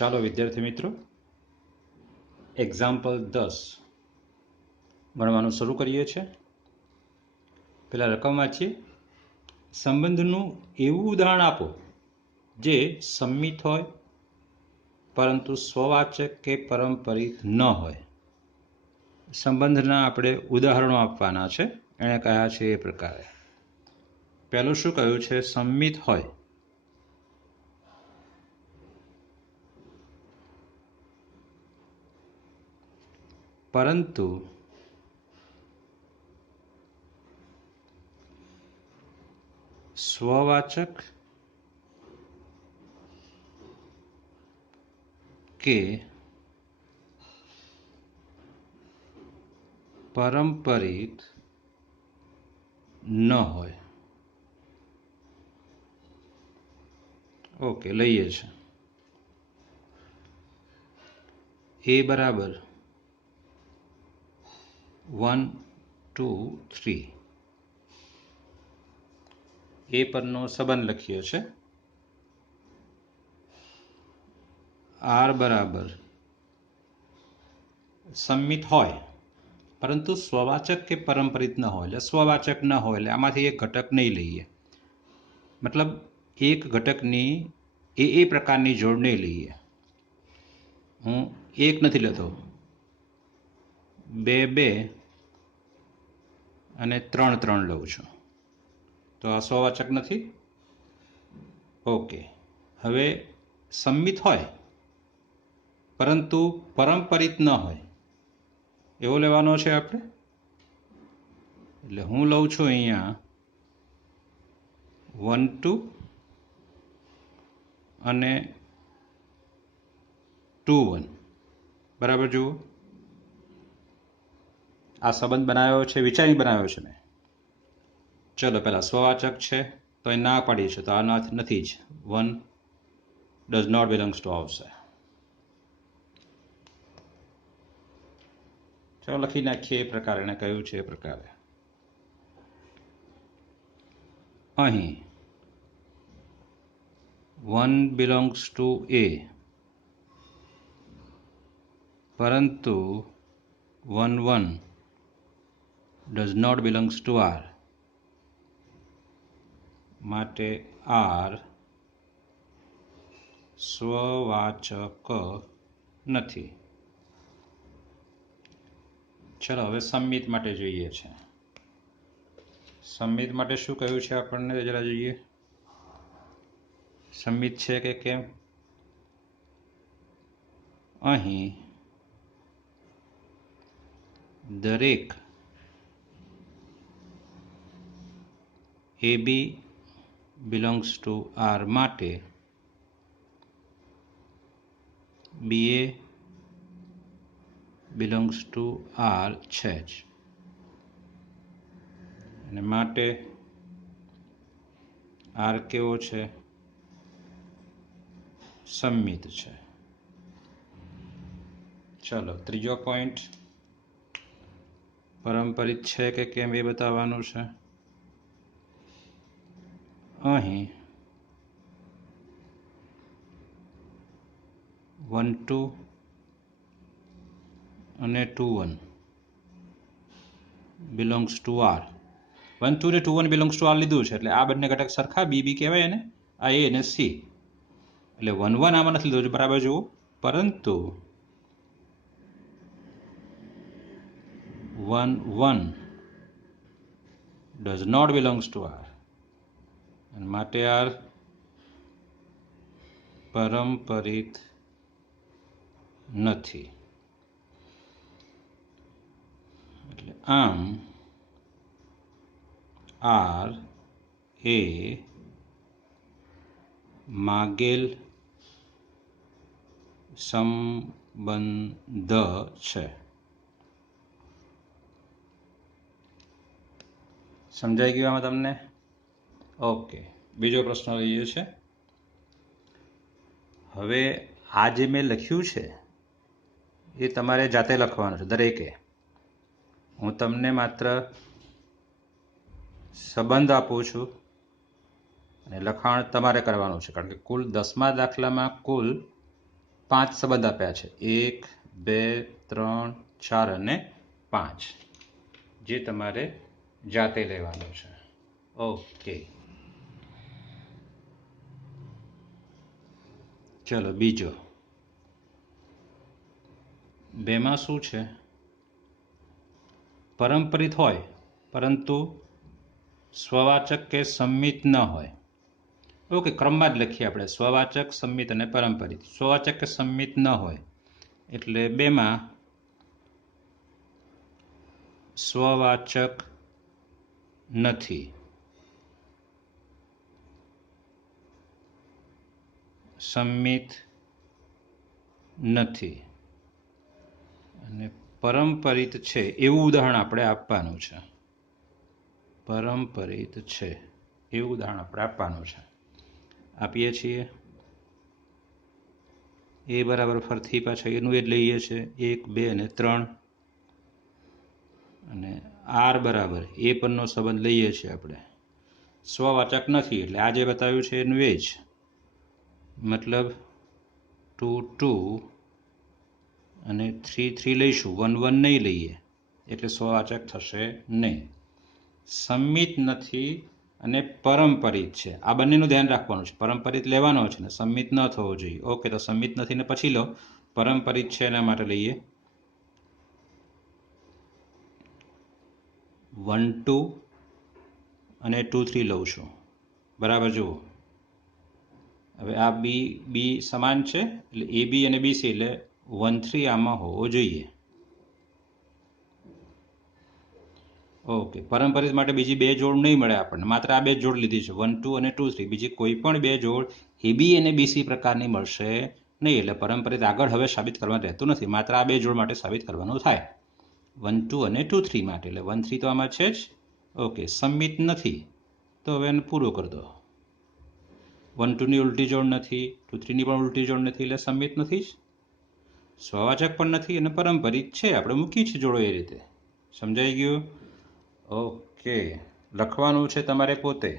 ચાલો વિદ્યાર્થી મિત્રો એક્ઝામ્પલ 10 ભણવાનું શરૂ કરીએ છીએ। પહેલા રકમ વાંચીએ। સંબંધનું એવું ઉદાહરણ આપો જે સંમિત હોય પરંતુ સ્વવાચક કે પરંપરિત ન હોય। સંબંધના આપણે ઉદાહરણો આપવાના છે, એણે કહ્યા છે એ પ્રકારે। પહેલું શું કહ્યું છે? સંમિત હોય પરંતુ સ્વવાચક કે પરંપરિત ન હોય। ઓકે, લઈએ છે એ બરાબર 1 2 3 એ પરનો સંબંધ લખ્યો છે। આર બરાબર સંમિત હોય પરંતુ સ્વવાચક કે પરંપરિત ન હોય, એટલે સ્વવાચક ન હોય એટલે આમાંથી એક ઘટક નહીં લઈએ। મતલબ એક ઘટકની એ પ્રકારની જોડ નહીં લઈએ। હું એક નથી લેતો, 2 2 અને 3 3 લઉં છું, તો આ સ્વવાચક નથી। ઓકે, હવે સંમિત હોય પરંતુ પરંપરિત ન હોય એવો લેવાનો છે આપણે। એટલે હું લઉં છું અહીંયા 1 2 અને 2 1 બરાબર। જુઓ, આ સંબંધ બનાવ્યો છે, વિચારી બનાવ્યો છે મેં। ચલો પહેલા સ્વવાચક છે તો એ ના પાડી છે, તો આ નથી જ। 1 ડઝ નોટ બિલોંગ્સ ટુ આવશે। ચલો લખી નાખીએ એ પ્રકારે, એને કહ્યું છે એ પ્રકારે। અહીં 1 બિલોંગ્સ ટુ એ પરંતુ 1 1 does not belongs to R, માટે આર સ્વવાચક નથી। ચલો હવે સંમિત માટે જોઈએ છે। સંમિત માટે શું કહ્યું છે આપણને જરા જોઈએ। સંમિત છે કે કેમ? અહીં દરેક એ બી બિલોંગ્સ ટુ આર માટે બી એ બિલોંગ્સ ટુ આર છે જ, અને માટે આર કેવો છે? સંમિત છે। ચલો ત્રીજો પોઈન્ટ, પરંપરિત છે કે કેમ એ બતાવવાનું છે। અહીં 1 2 અને 2 1 બિલોંગ્સ ટુ આર। 1 2 ને 2 1 બિલોંગ્સ ટુ આર લીધું છે, એટલે આ બંને ઘટક સરખા, બી બી કહેવાય એને, આ એ અને સી, એટલે 1 1 આમાં નથી લીધું, બરાબર જુઓ। પરંતુ 1 1 does not belongs to R, માટે આર પરંપરિત નથી। એટલે આમ આર એ માગેલ સંબંધ છે। સમજાઈ ગયું આમાં તમને? ઓકે, બીજો પ્રશ્ન લઈએ છે। હવે આ જે મેં લખ્યું છે એ તમારે જાતે લખવાનું છે દરેકે। હું તમને માત્ર સંબંધ આપું છું અને લખાણ તમારે કરવાનું છે, કારણ કે કુલ 10મા દાખલામાં કુલ 5 સંબંધ આપ્યા છે, 1 2 3 4 અને 5, જે તમારે જાતે લેવાનું છે. ઓકે, ચલો બીજો. બેમાં શું છે? પરંપરિત હોય પરંતુ સ્વવાચક કે સંમિત ન હોય. ઓકે, ક્રમમાં જ લખીએ આપણે, સ્વવાચક, સંમિત અને પરંપરિત. સ્વવાચક કે સંમિત ન હોય એટલે બેમાં સ્વવાચક નથી, સંમિત નથી અને પરંપરિત છે એવું ઉદાહરણ આપણે આપવાનું છે. પરંપરિત છે એવું ઉદાહરણ આપણે આપવાનું છે. આપીએ છીએ. એ બરાબર ફરતી પાછા એનું એ જ લઈએ છીએ, 1 2 અને 3. અને આર બરાબર એ પરનો સંબંધ લઈએ છીએ આપણે. સ્વવાચક નથી એટલે આ જે બતાવ્યું છે એનું એ જ, મતલબ 2 2 અને 3 3 લઈશું, 1 1 નહીં લઈએ એટલે સ્વવાચક થશે નહીં. સંમિત નથી અને પરંપરિત છે, આ બંનેનું ધ્યાન રાખવાનું છે. પરંપરિત લેવાનો છે ને સંમિત ન થવો જોઈએ. ઓકે, તો સંમિત નથી ને પછી લો, પરંપરિત છે એના માટે લઈએ 1 2 અને 2 3 લઉં છું. બરાબર જુઓ, હવે આ બી સમાન છે એટલે એ બી અને બી સી એટલે 1 3 આમાં હોવો જોઈએ. ઓકે, પરંપરિત માટે બીજી બે જોડ નહીં મળે આપણને, માત્ર આ બે જોડ લીધી છે, 1 2 અને 2 3. બીજી કોઈ પણ બે જોડ એબી અને બીસી પ્રકારની મળશે નહીં, એટલે પરંપરિત આગળ હવે સાબિત કરવાનું રહેતું નથી, માત્ર આ બે જોડ માટે સાબિત કરવાનું થાય, 1 2 અને 2 3 માટે. એટલે 1 3 તો આમાં છે જ. ઓકે, સંમિત નથી તો હવે એને પૂરો કરી દો. 1 2 ની ઉલટી જોડ નથી, 2 3 ની પણ ઉલટી જોડ નથી એટલે સંમિત નથી જ. સ્વવાચક પણ નથી અને પરંપરિત છે, આપણે મૂકી છે જોડો એ રીતે. સમજાઈ ગયું? ઓકે, લખવાનું છે તમારે પોતે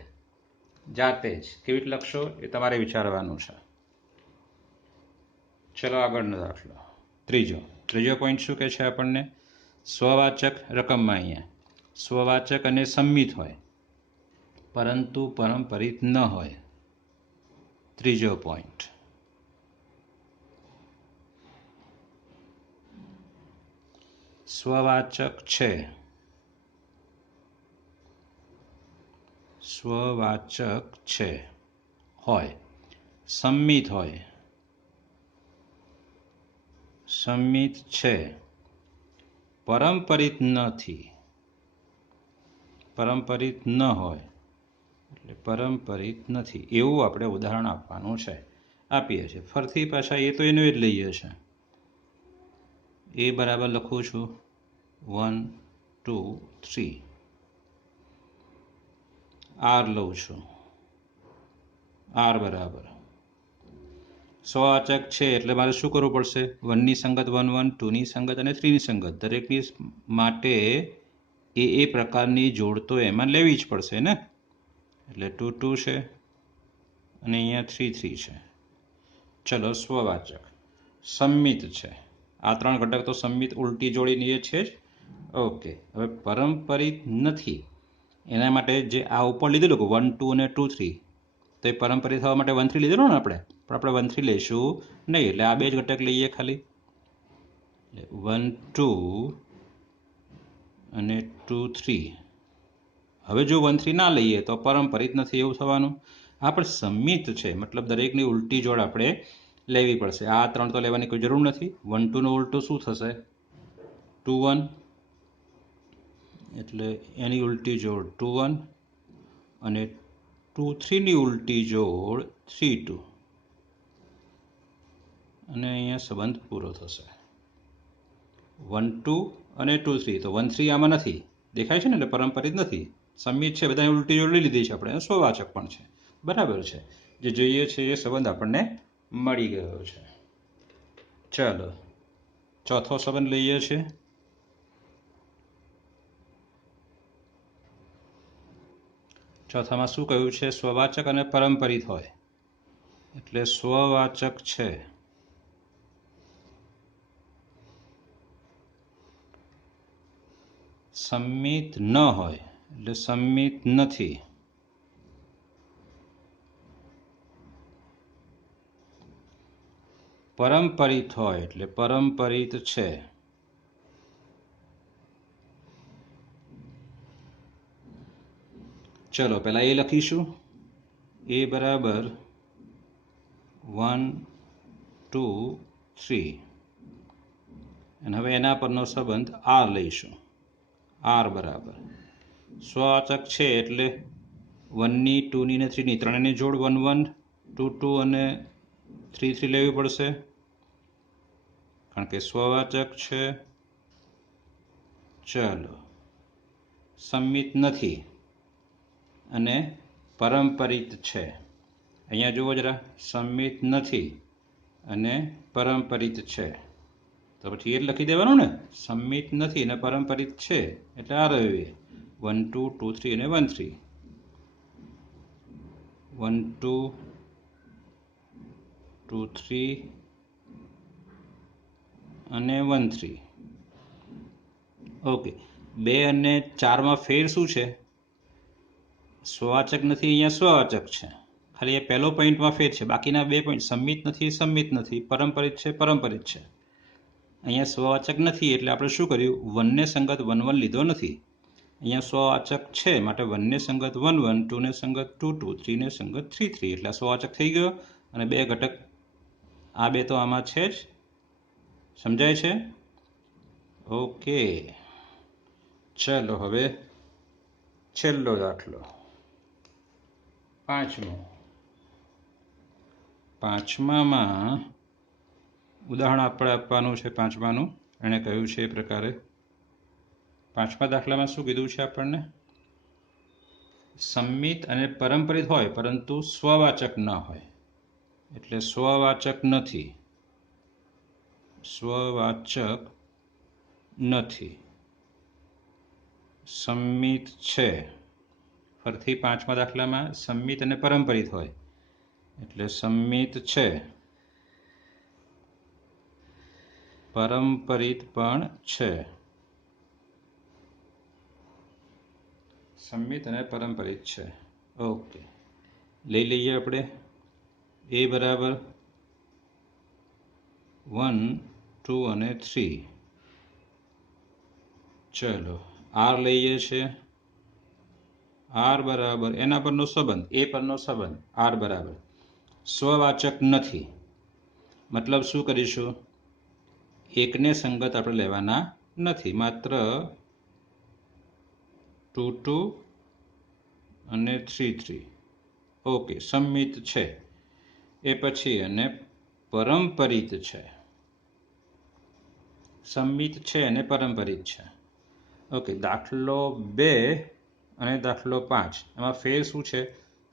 જાતે જ. કેવી રીતે લખશો એ તમારે વિચારવાનું છે. ચલો આગળનો દાખલો. ત્રીજો પોઈન્ટ શું કહે છે આપણને? સ્વવાચક રકમમાં અહીંયા સ્વવાચક અને સંમિત હોય પરંતુ પરંપરિત ન હોય. ત્રીજો પોઈન્ટ. સ્વવાચક છે, સ્વવાચક છે હોય, સંમિત હોય, સંમિત છે, પરંપરિત નથી, પરંપરિત ન હોય એટલે પરંપરિત નથી એવું આપણે ઉદાહરણ આપવાનું છે. આપીએ છીએ. ફરતી પાછા એ તો એનું જ લઈએ છે. એ બરાબર લખું છું 1 2 3. આર લઉં છું, આર બરાબર સ્વવાચક છે એટલે મારે શું કરવું પડશે? 1 ની સંગત 1 1, 2 ની સંગત અને 3 ની સંગત, દરેકની માટે એ પ્રકારની જોડ તો એમાં લેવી જ પડશે ને. એટલે 2 2 છે અને અહીંયા 3 3 છે. ચલો, સ્વવાચક સંમિત છે, આ 3 ઘટક તો સંમિત ઉલટી જોડીની એ છે જ. ઓકે, હવે પરંપરિત નથી એના માટે જે આ ઉપર લીધેલું કે 1 2 અને 2 3, તો એ પરંપરિત થવા માટે 1 3 લીધેલું ને આપણે, પણ આપણે 1 3 લઈશું નહીં, એટલે આ બે જ ઘટક લઈએ ખાલી. 1 2 અને 2 3. હવે જો 1 3 ના લઈએ તો પરંપરિત નથી એવું થવાનું. આ પણ સંમિત છે, મતલબ દરેકની ઉલટી જોડ આપણે લેવી પડશે. આ 3 તો લેવાની કોઈ જરૂર નથી. 1 2 નો ઉલટું શું થશે? 2 1, એટલે એની ઉલટી જોડ 2 1 અને 2 3 ની ઉલટી જોડ 3 2 અને અહીંયા સંબંધ પૂરો થશે. 1 2 અને 2 3, તો 1 3 આમાં નથી, દેખાય છે ને, એટલે પરંપરિત નથી, સંમિત છે, બધાની ઉલટી જોડ લઈ લીધી છે આપણે, સ્વવાચક પણ છે. બરાબર છે, જે જોઈએ છે એ સંબંધ આપણને મળી ગયો છે. ચાલો, ચોથો સંબંધ લઈએ છીએ. ચોથામાં શું કહ્યું છે? સ્વવાચક અને પરંપરિત હોય એટલે સ્વવાચક છે સંમિત ન હોય એટલે સંમિત નથી. પરંપરિત હોય એટલે પરંપરિત છે. ચલો પહેલા એ લખીશું. એ બરાબર 1 2 3 અને હવે એના પરનો સંબંધ આર લઈશું. આર બરાબર સ્વવાચક છે એટલે 1ની 2ની ને 3ની ત્રણેયની જોડ 1 1 2 2 અને 3 3 લેવી પડશે કારણ કે સ્વવાચક છે. ચલો સંમિત નથી અને પરંપરિત છે. અહીંયા જુઓ જરા, સંમિત નથી અને પરંપરિત છે તો પછી એ જ લખી દેવાનું ને. સંમિત નથી અને પરંપરિત છે એટલે આ રહ્યું 1 2 2 3 અને 1 3 1 2 2 3 અને 1 3. ઓકે, 2 અને 4માં ફેર શું છે? સ્વવાચક નથી, અહીંયા સ્વવાચક છે. ખાલી એ પહેલો પોઈન્ટમાં ફેર છે, બાકીના 2 પોઈન્ટ સંમિત નથી, સંમિત નથી, પરંપરિત છે, પરંપરિત છે. અહીંયા સ્વવાચક નથી એટલે આપણે શું કર્યું? 1 ને સંગત 1 1 લીધો નથી. અહીંયા સ્વવાચક છે માટે 1 ને સંગત 1 1, 2 ને સંગત 2 2, 3 ને સંગત 3 3 એટલે સ્વવાચક થઈ ગયો. અને 2 ઘટક આ 2 તો આમાં છે જ. સમજાય છે? ઓકે, ચલો હવે છેલ્લો દાખલો, પાંચમામાં ઉદાહરણ આપણે આપવાનું છે. પાંચમાનું એણે કહ્યું છે એ પ્રકારે. પાંચમા દાખલામાં શું કીધું છે આપણને? સંમિત અને પરંપરિત હોય પરંતુ સ્વવાચક ન હોય એટલે સ્વવાચક નથી. સ્વવાચક નથી, સંમિત છે. ફરીથી પાંચમા દાખલામાં સંમિત અને પરંપરિત હોય એટલે સંમિત છે, પરંપરિત પણ છે. સંમિત અને પરંપરિત છે. ઓકે, લઈ લઈએ આપણે. એ બરાબર 1 2 અને 3. ચલો આર લઈએ છીએ. આર બરાબર એના પરનો સંબંધ, એ પરનો સંબંધ આર બરાબર સ્વવાચક નથી. મતલબ શું કરીશું? એકને સંગત આપણે લેવાના નથી, માત્ર 2 2 અને 3 3. ઓકે, સંમિત છે. એ પછી અને પરંપરિત છે. સંમિત છે અને પરંપરિત છે. ઓકે, દાખલો 2 અને દાખલો 5 એમાં ફેર શું છે?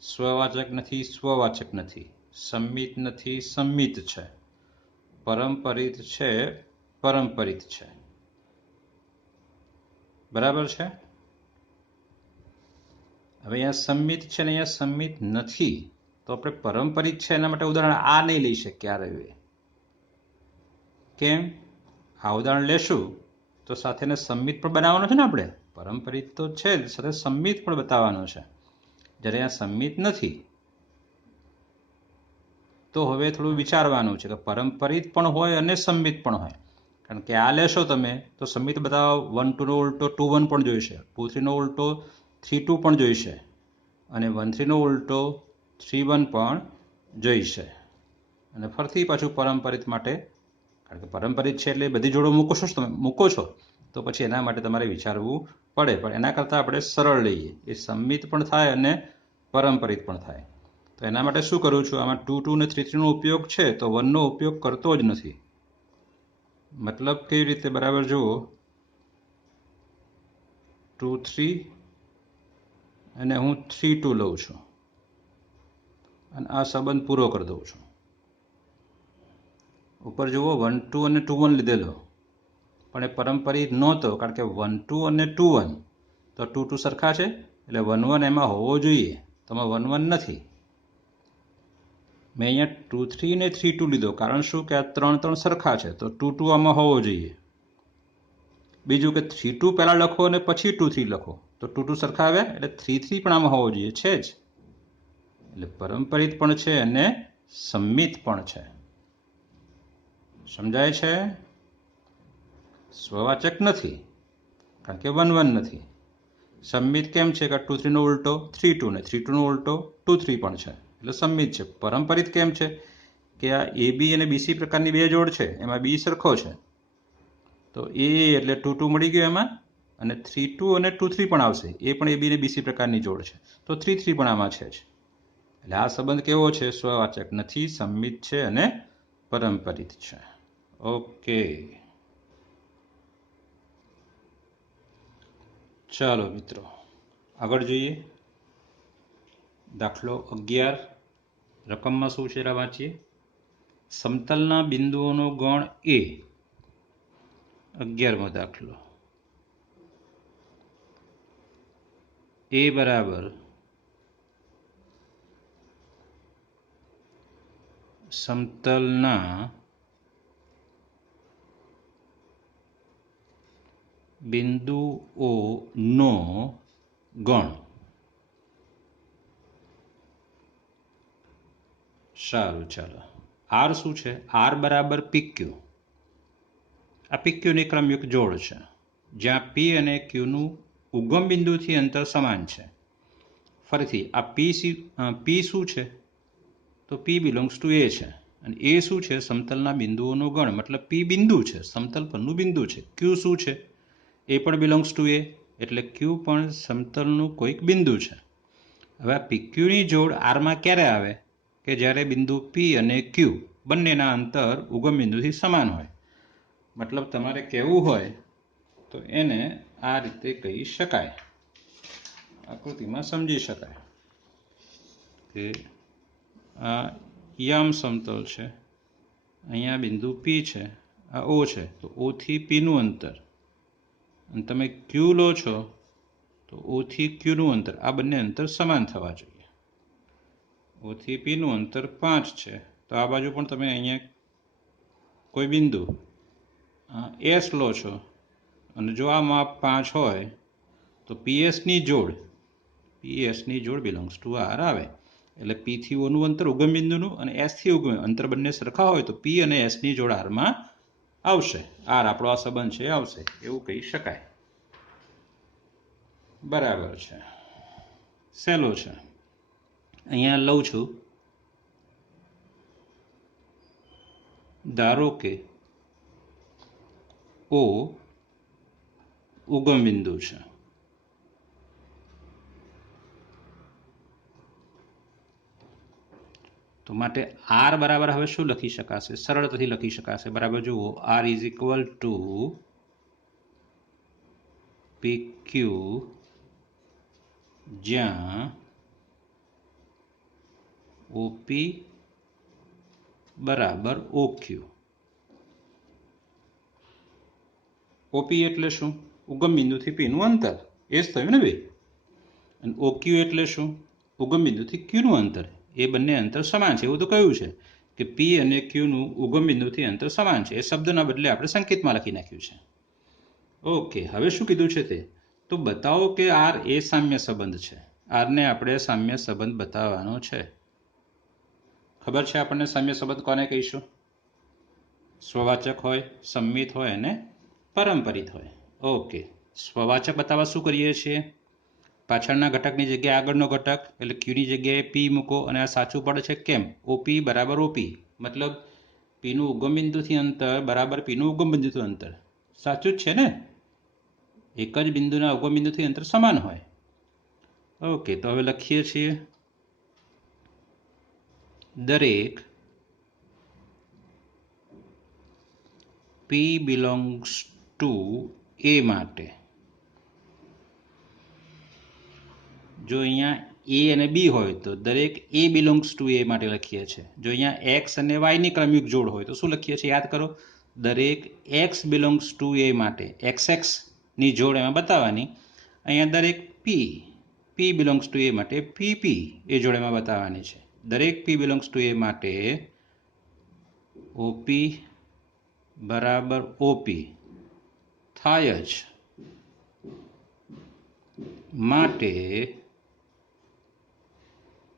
સ્વવાચક નથી, સ્વવાચક નથી, સંમિત નથી, સંમિત છે, પરંપરિત છે, પરંપરિત છે. બરાબર છે? હવે અહીંયા સંમિત છે ને અહીંયા સંમિત નથી તો આપણે પરંપરિત છે એના માટે ઉદાહરણ આ નહીં લઈ શકીએ. આ રહ્યું. કેમ? આ ઉદાહરણ લેશું તો સાથે સંમિત પણ બનાવવાનો છે ને. આપણે પરંપરિત તો છે જ, સાથે સંમિત પણ બતાવવાનો છે. જ્યારે આ સંમિત નથી તો હવે થોડું વિચારવાનું છે કે પરંપરિત પણ હોય અને સંમિત પણ હોય. કારણ કે આ લેશો તમે તો સંમિત બતાવો 1 2 નો ઉલટો 2 1 પણ જોઈશે, 2 3 નો ઉલટો 3 2 પણ જોઈશે અને 1 3 નો ઉલટો 3 1 પણ જોઈશે. અને ફરીથી પાછું પરંપરિત માટે, કારણ કે પરંપરિત છે એટલે બધી જોડો મૂકો છો તો પછી એના માટે તમારે વિચારવું પડે. પણ એના કરતાં આપણે સરળ લઈએ, એ સંમિત પણ થાય અને પરંપરિત પણ થાય. તો એના માટે શું કરું છું? આમાં 2 2 અને 3 3 નો ઉપયોગ છે તો 1 નો ઉપયોગ કરતો જ નથી. મતલબ કેવી રીતે? બરાબર જુઓ, 2 3 અને હું 3 2 લઉં છું અને આ સંબંધ પૂરો કરી દઉં છું. ઉપર જુઓ 1 2 અને 2 1 લીધેલો પણ એ પરંપરિત નહોતો, કારણ કે 1 2 અને 2 1 તો 2 2 સરખા છે એટલે 1 1 એમાં હોવો જોઈએ, તો એમાં 1 1 નથી. મેં અહીંયા 2 3 અને 3 2 લીધો, કારણ શું કે આ 3 3 સરખા છે તો 2 2 આમાં હોવો જોઈએ. બીજું કે 3 2 પહેલાં લખો અને પછી 2 3 લખો તો 2 2 સરખા આવ્યા, એટલે 3 3 પણ આમાં હોવો જોઈએ, છે જ. એટલે પરંપરિત પણ છે અને સંમિત પણ છે. સમજાય છે? સ્વવાચક નથી કારણ કે 1 1 નથી. સંમિત કેમ છે કે 2 3 નો ઉલટો 3 2 ને 3 2 નો ઉલટો 2 3 પણ છે, એટલે સંમિત છે. પરંપરિત કેમ છે કે આ AB અને BC પ્રકારની બે જોડ છે, એમાં B સરખો છે, તો A એટલે 2 2 મળી ગયો એમાં, અને 3 2 અને 2 3 પણ આવશે, એ પણ AB અને BC પ્રકારની જોડ છે, તો 3 3 પણ આમાં છે જ. એટલે આ સંબંધ કેવો છે? સ્વવાચક નથી, સંમિત છે અને પરંપરિત છે. ઓકે, ચાલો મિત્રો આગળ જોઈએ. દાખલો 11, રકમમાં શું છે વાંચીએ. સમતલના બિંદુઓનો ગણ એ. 11મો દાખલો. એ બરાબર સમતલના બિંદુઓનો ગણ. સારું, ચાલો. આર શું છે? આર બરાબર PQ. આ PQની ક્રમયુક્ત જોડ છે જ્યાં P અને Qનું ઉગમ બિંદુથી અંતર સમાન છે. ફરીથી આ P શું છે? તો P બિલોંગ્સ ટુ A છે, અને એ શું છે? સમતલના બિંદુઓનો ગણ, મતલબ P બિંદુ છે, સમતલ પરનું બિંદુ છે. Q શું છે? એ પણ બિલોંગ્સ ટુ A, એટલે Q પણ સમતલનું કોઈક બિંદુ છે. હવે આ PQની જોડ આરમાં ક્યારે આવે? કે જ્યારે બિંદુ P અને Q બંનેના અંતર ઉગમ બિંદુથી સમાન હોય. મતલબ તમારે કહેવું હોય તો એને આ રીતે કહી શકાય, આકૃતિમાં સમજી શકાય કે આ યામ સમતલ છે, અહીંયા બિંદુ P છે, આ O છે, તો O થી Pનું અંતર, અને તમે Q લો છો તો O થી Qનું અંતર, આ બંને અંતર સમાન થવા જોઈએ. O થી Pનું અંતર 5 છે, તો આ બાજુ પણ તમે અહીંયા કોઈ બિંદુ S લો છો, અને જો આ માપ 5 હોય તો PSની જોડ બિલોંગ્સ ટુ R આવે. એટલે P થી Oનું અંતર ઉગમ બિંદુનું અને S થી ઉગમ અંતર બંને સરખા હોય તો P અને Sની જોડ Rમાં આવશે. R આપણો આ સંબંધ છે આવશે, એવું કહી શકાય. બરાબર છે, સહેલો છે. અહીંયા લઉં છું, ધારો કે O ઉગમ બિંદુ છે, તો માટે R બરાબર હવે શું લખી શકાશે? સરળતાથી લખી શકાશે. બરાબર જુઓ, R is equal to PQ જ્યાં OP બરાબર OQ. OP એટલે શું? ઉગમ બિંદુથી Pનું અંતર, એ જ થયું ને ભાઈ. અને OQ એટલે શું? ઉગમ બિંદુથી Qનું અંતર. એ બંને અંતર સમાન છે એવું તો કહ્યું છે કે P અને Qનું ઉગમ બિંદુથી અંતર સમાન છે. એ શબ્દના બદલે આપણે સંકેતમાં લખી નાખ્યું છે. ઓકે, હવે શું કીધું છે તે? તો બતાવો કે R એ સામ્ય સંબંધ છે. આરને આપણે સામ્ય સંબંધ બતાવવાનો છે. ખબર છે આપણને સામ્ય સંબંધ કોને કહીશું? સ્વવાચક હોય, સંમિત હોય અને પરંપરિત હોય. ઓકે, સ્વવાચક બતાવવા શું કરીએ છીએ? પાછળના ઘટકની જગ્યાએ આગળનો ઘટક, એટલે Qની જગ્યાએ P મૂકો, અને આ સાચું પડે છે કેમ? OP બરાબર OP, મતલબ Pનું ઉગમ બિંદુથી અંતર બરાબર Pનું ઉગમ બિંદુથી અંતર. સાચું જ છે ને? એક જ બિંદુના ઉગમ બિંદુથી અંતર સમાન હોય. ઓકે, તો હવે લખીએ છીએ, દરેક P બિલોંગ્સ ટુ A માટે, જો અહીંયા A અને B હોય તો દરેક A બિલોંગ્સ ટુ A માટે લખીએ છીએ. જો અહીંયા X અને Y ની ક્રમયુક્ત જોડ હોય તો શું લખીએ છીએ? યાદ કરો, દરેક X બિલોંગ્સ ટુ A માટે XX ની જોડ એમાં બતાવવાની. અહીંયા દરેક P બિલોંગ્સ ટુ A માટે PP એ જોડ એમાં બતાવવાની છે. દરેક P બિલોંગ્સ ટુ A માટે OP બરાબર OP થાય જ, માટે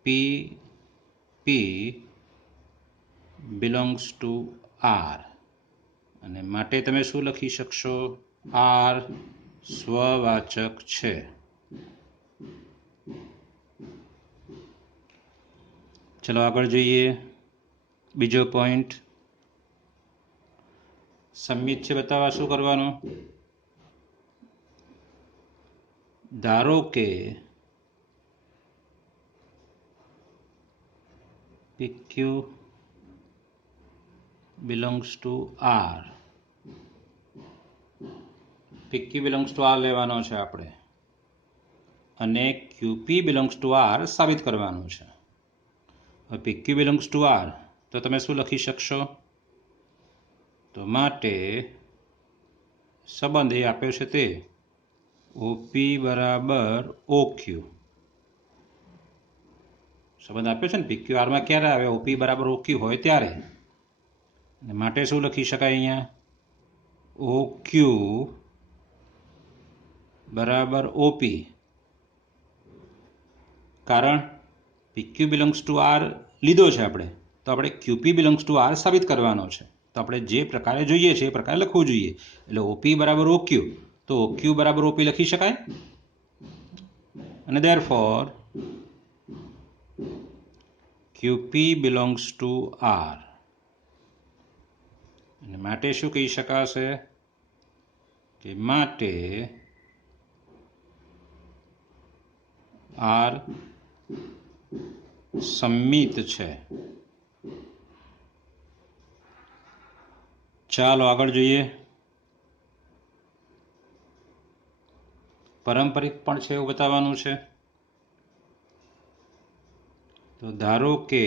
પી બિલોંગ્સ ટુ આર. અને માટે તમે શું લખી શકશો? આર સ્વવાચક છે. ચલો આગળ જોઈએ. બીજો પોઈન્ટ સંમિત છે બતાવવા શું કરવાનું? ધારો કે PQ belongs to R. PQ belongs to R લેવાનો છે આપણે, અને QP belongs to R સાબિત કરવાનું છે. હવે PQ belongs to R તો તમે શું લખી શકશો? તો માટે સંબંધ એ આપ્યો છે તે OP બરાબર OQ. સંબંધ આપ્યો છે ને PQ R માં ક્યારે આવે? OP બરાબર OQ હોય ત્યારે. અને માટે શું લખી શકાય અહીંયા? OQ બરાબર OP. કારણ PQ બિલોંગ્સ ટુ R લીધો છે આપણે, તો આપણે QP બિલોંગ્સ ટુ R સાબિત કરવાનો છે. તો આપણે જે પ્રકારે જોઈએ છે એ પ્રકારે લખવું જોઈએ. એટલે OP બરાબર OQ, તો OQ બરાબર OP લખી શકાય. અને therefore QP belongs to R. અને માટે શું કહી શકાશે? કે માટે R સંમિત છે. ચાલો આગળ જોઈએ. પારંપરિક પણ છે એવું બતાવવાનું છે. તો ધારો કે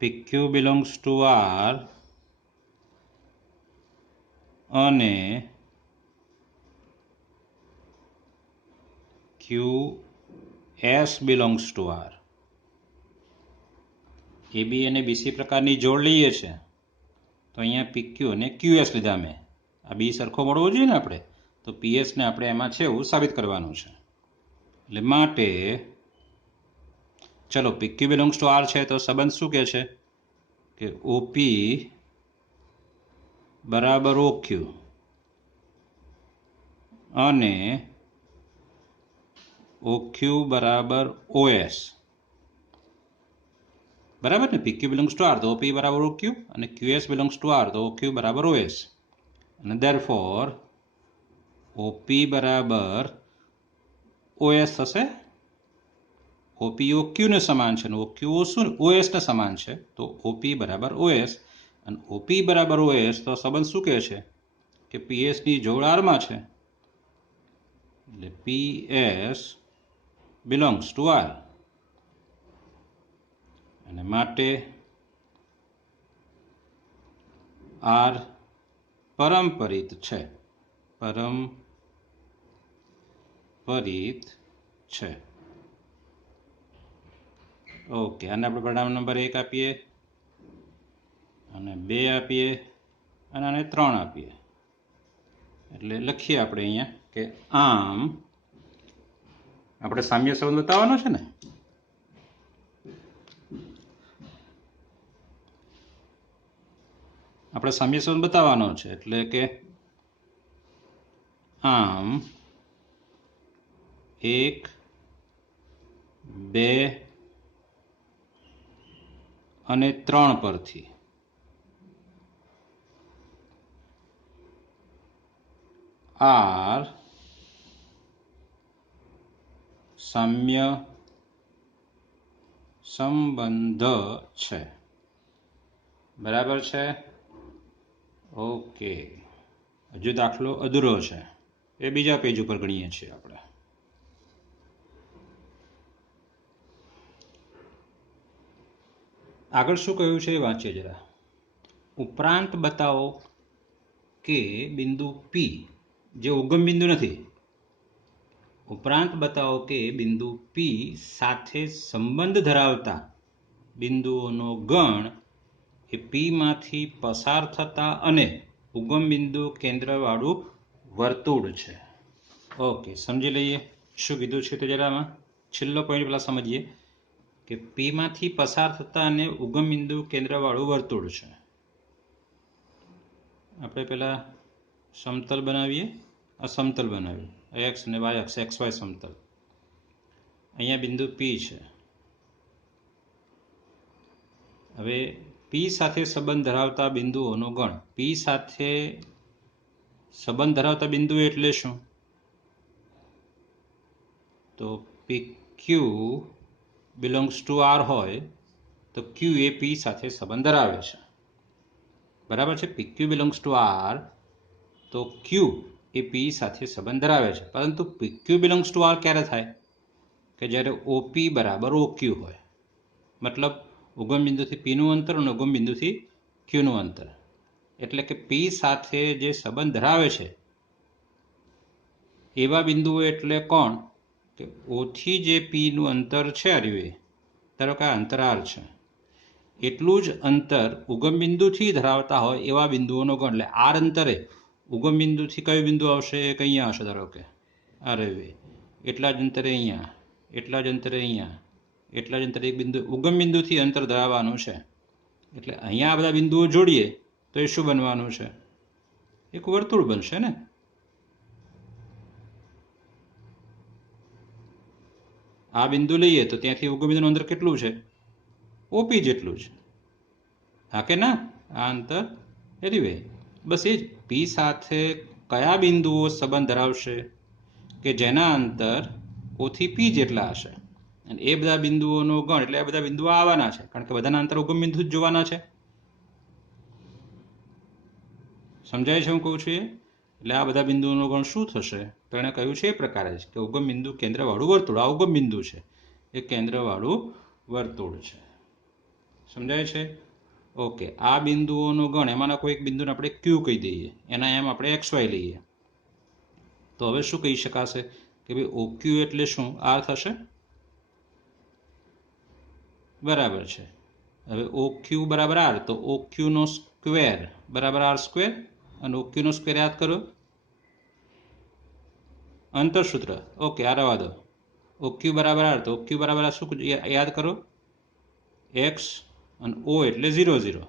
PQ belongs to R અને QS belongs to R. AB અને BC પ્રકારની જોડ લઈએ છે, તો અહીંયા PQ અને QS લીધા મેં. આ બી સરખો મળવો જોઈએ ને આપણે, તો PS ને આપણે એમાં છે એવું સાબિત કરવાનું છે. એટલે માટે ચલો PQ belongs to R છે તો સંબંધ શું કહે છે? કે OP બરાબર OQ અને OQ બરાબર OS. બરાબર ને? PQ belongs to R તો OP બરાબર OQ અને QS belongs to R તો OQ બરાબર OS. અને therefore OP બરાબર OS થશે. OP OQ ને સમાન છે અને OQ OS ને સમાન છે, તો OP બરાબર OS. અને OP બરાબર OS તો સંબંધ શું કહે છે? કે PS ની જોડ R માં છે, એટલે PS belongs to R. અને માટે R પરંપરિત છે. પરંપરિત છે. ઓકે, આને આપણે પરિણામ નંબર 1 આપીએ, અને 2 આપીએ, અને આને 3 આપીએ. એટલે લખીએ આપણે અહીંયા કે આમ આપણે સામ્ય સંબંધ બતાવવાનો છે ને. આપણે સામ્ય સંબંધ બતાવવાનો છે, એટલે કે આમ 1, 2 અને 3 પરથી R સામ્ય સંબંધ છે. બરાબર છે? ઓકે. હજુ દાખલો અધૂરો છે, એ બીજા પેજ ઉપર ગણીએ છીએ આપણે. આગળ શું કહ્યું છે એ વાંચીએ જરા. ઉપરાંત બતાવો કે બિંદુ P જે ઉગમ બિંદુ નથી, ઉપરાંત બતાવો કે બિંદુ P સાથે સંબંધ ધરાવતા બિંદુઓનો ગણ એ પી માંથી પસાર થતા અને ઉગમ બિંદુ કેન્દ્રવાળું વર્તુળ છે. ઓકે, સમજી લઈએ શું કીધું છે તેજરામાં. છેલ્લો પોઈન્ટ પેલા સમજીએ કે પી માંથી પસાર થતા અને ઉગમ બિંદુ કેન્દ્રવાળું વર્તુળ છે. આપણે પેલા સમતલ બનાવીએ, અસમતલ બનાવીએ, એક્સ અને વાય અક્ષ, એક્સ વાય સમતલ. અહીંયા બિંદુ પી છે. હવે પી સાથે સંબંધ ધરાવતા બિંદુઓનો ગણ. પી સાથે સંબંધ ધરાવતા બિંદુ એટલે શું? તો પી ક્યુ બિલોંગ્સ ટુ આર હોય તો ક્યુ એ પી સાથે સંબંધ ધરાવે છે. બરાબર છે? પી ક્યુ બિલોંગ્સ ટુ આર તો ક્યુ એ પી સાથે સંબંધ ધરાવે છે. પરંતુ પી ક્યુ બિલોંગ્સ ટુ આર ક્યારે થાય? કે જ્યારે ઓપી બરાબર ઓક્યુ હોય. મતલબ ઉગમ બિંદુથી પીનું અંતર અને ઉગમ બિંદુથી ક્યુનું અંતર. એટલે કે પી સાથે જે સંબંધ ધરાવે છે એવા બિંદુઓ એટલે કોણ? કે ઓથી જે પીનું અંતર છે, આર્યું એ ધારો કે આ અંતર આર છે, એટલું જ અંતર ઉગમ બિંદુથી ધરાવતા હોય એવા બિંદુઓનો ગણ. એટલે આર અંતરે ઉગમ બિંદુથી કયું બિંદુ આવશે? એક અહીંયા આવશે, ધારો કે આ રહ્યું, એટલા જ અંતરે અહીંયા, એટલા જ અંતરે અહીંયા, એટલા જ અંતરે એક બિંદુ ઉગમ બિંદુથી અંતર ધરાવવાનું છે. એટલે અહીંયા આ બધા બિંદુઓ જોડીએ તો એ શું બનવાનું છે? એક વર્તુળ બનશે ને. આ બિંદુ લઈએ તો ત્યાંથી ઉગમ બિંદુનું અંતર કેટલું છે? ઓપી જેટલું છે. હા કે ના? આ અંતર એરીવે બસ એ જ. પી સાથે કયા બિંદુઓ સંબંધ ધરાવશે? કે જેના અંતર ઓથી પી જેટલા હશે. અને એ બધા બિંદુઓનો ગણ, એટલે આ બધા બિંદુઓ આવવાના છે, કારણ કે બધાના અંતર ઉગમ બિંદુ જ જોવાના છે. સમજાય છે હું કહું છું એ? એટલે આ બધા બિંદુઓનો ગણ શું થશે? તો એણે કહ્યું છે એ પ્રકારે જ કે ઉગમ બિંદુ કેન્દ્રવાળું વર્તુળ. આ ઉગમ બિંદુ છે, એ કેન્દ્રવાળું વર્તુળ છે. સમજાય છે? ઓકે, આ બિંદુઓનો ગણ, એમાંના કોઈ એક બિંદુને આપણે ક્યુ કહી દઈએ, એના એમ આપણે એક્સ વાય લઈએ. તો હવે શું કહી શકાશે? કે ભાઈ ઓક્યુ એટલે શું? આર થશે. બરાબર છે. હવે ઓક્યુ બરાબર આર, તો ઓક્યુનો સ્ક્વેર બરાબર આર સ્ક્વેર. અને ઓક્યુનો સ્ક્વેર યાદ કરો, અંતરસૂત્ર. ઓકે, આ રવા દો. ઓક્યુ બરાબર આર, તો ઓક્યુ બરાબર આ શું યાદ કરો? એક્સ અને ઓ એટલે 0 0.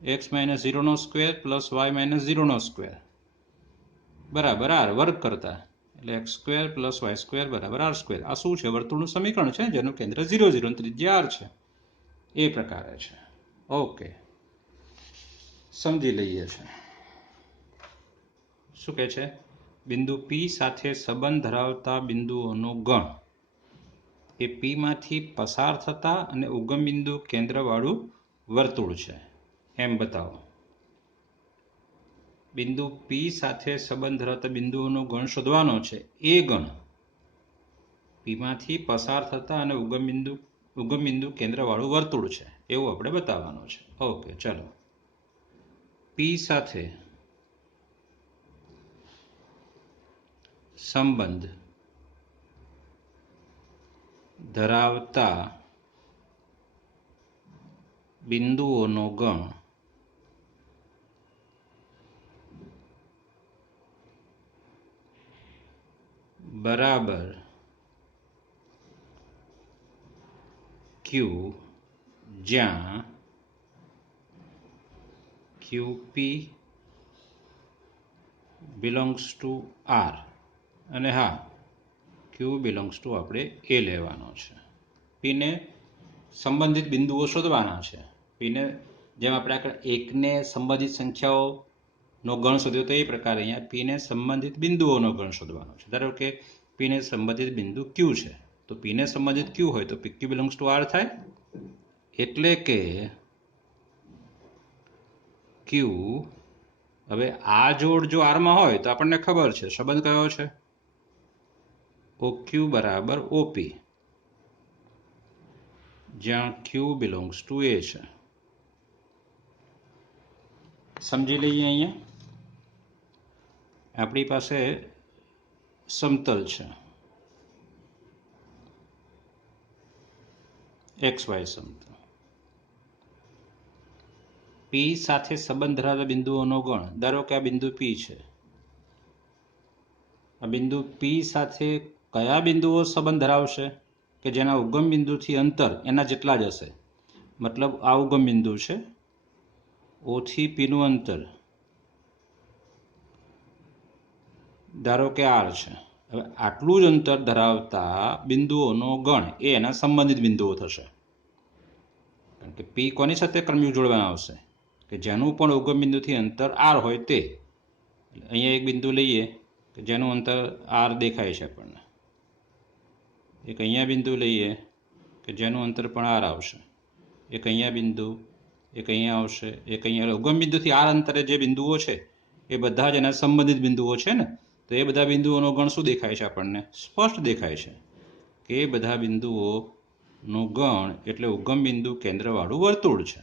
એક્સ માઇનસ 0નો સ્ક્વેર પ્લસ વાય માઇનસ 0નો સ્ક્વેર બરાબર આર વર્ગ કરતા, એટલે X square plus Y square બરાબર આર સ્ક્વેર. આ શું છે? વર્તુળનું સમીકરણ છે જેનું કેન્દ્ર 0 0 અને ત્રિજ્યા આર છે. એ પ્રકારે છે. ઓકે, સમજી લઈએ છે. શું કહે છે? બિંદુ પી સાથે સંબંધ ધરાવતા બિંદુઓનો ગણ એ પી માંથી પસાર થતા અને ઉગમ બિંદુ કેન્દ્રવાળું વર્તુળ છે, એમ બતાવો. બિંદુ પી સાથે સંબંધ ધરાવતા બિંદુઓનો ગણ શોધવાનો છે. એ ગણ પી માંથી પસાર થતા અને ઉગમ બિંદુ કેન્દ્રવાળું વર્તુળ છે, એવું આપણે બતાવવાનું છે. ઓકે, ચલો. પી સાથે સંબંધ ધરાવતા બિંદુઓનો ગણ બરાબર ક્યુ, જ્યાં ક્યુપી બિલોંગ્સ ટુ આર. અને હા, ક્યુ બિલોંગ્સ ટુ આપણે એ લેવાનો છે. પીને સંબંધિત બિંદુઓ શોધવાના છે. પીને જેમ આપણે આગળ એકને સંબંધિત સંખ્યાઓનો ગણ શોધ્યો તો એ પ્રકારે અહીંયા પીને સંબંધિત બિંદુઓનો ગણ શોધવાનો છે. ધારો કે પીને સંબંધિત બિંદુ ક્યુ છે, તો પીને સંબંધિત ક્યુ હોય તો પી ક્યુ બિલોંગ્સ ટુ આર થાય. એટલે કે ક્યુ, હવે આ જોડ જો આરમાં હોય તો આપણને ખબર છે સંબંધ કયો છે? ઓક્યુ બરાબર ઓપી, જ્યાં ક્યુ બિલોંગ્સ ટુ એ છે. સમજી લઈએ. અહીંયા આપણી પાસે સમતલ છે, એક્સ વાય સમતલ. પી સાથે સંબંધ ધરાવતા બિંદુઓનો ગણ. ધારો કે આ બિંદુ પી છે. આ બિંદુ પી સાથે કયા બિંદુઓ સંબંધ ધરાવશે? કે જેના ઉગમ બિંદુથી અંતર એના જેટલા જ હશે. મતલબ આ ઉગમ બિંદુ છે, ઓ થી પીનું અંતર ધારો કે આર છે. હવે આટલું જ અંતર ધરાવતા બિંદુઓનો ગણ એ એના સંબંધિત બિંદુઓ થશે. કારણ કે પી કોની સાથે ક્રમયુગ જોડવાના આવશે? કે જેનું પણ ઉગમ બિંદુથી અંતર આર હોય તે. અહીંયા એક બિંદુ લઈએ કે જેનું અંતર આર દેખાય છે આપણને. એક અહીંયા બિંદુ લઈએ કે જેનું અંતર પણ આર આવશે. એક અહીંયા બિંદુ, એક અહીંયા આવશે, એક અહીંયા. ઉગમ બિંદુથી આર અંતરે જે બિંદુઓ છે એ બધા જ એના સંબંધિત બિંદુઓ છે ને. તો એ બધા બિંદુઓનો ગણ શું દેખાય છે આપણને? સ્પષ્ટ દેખાય છે કે એ બધા બિંદુઓનો ગણ એટલે ઉગમ બિંદુ કેન્દ્રવાળું વર્તુળ છે.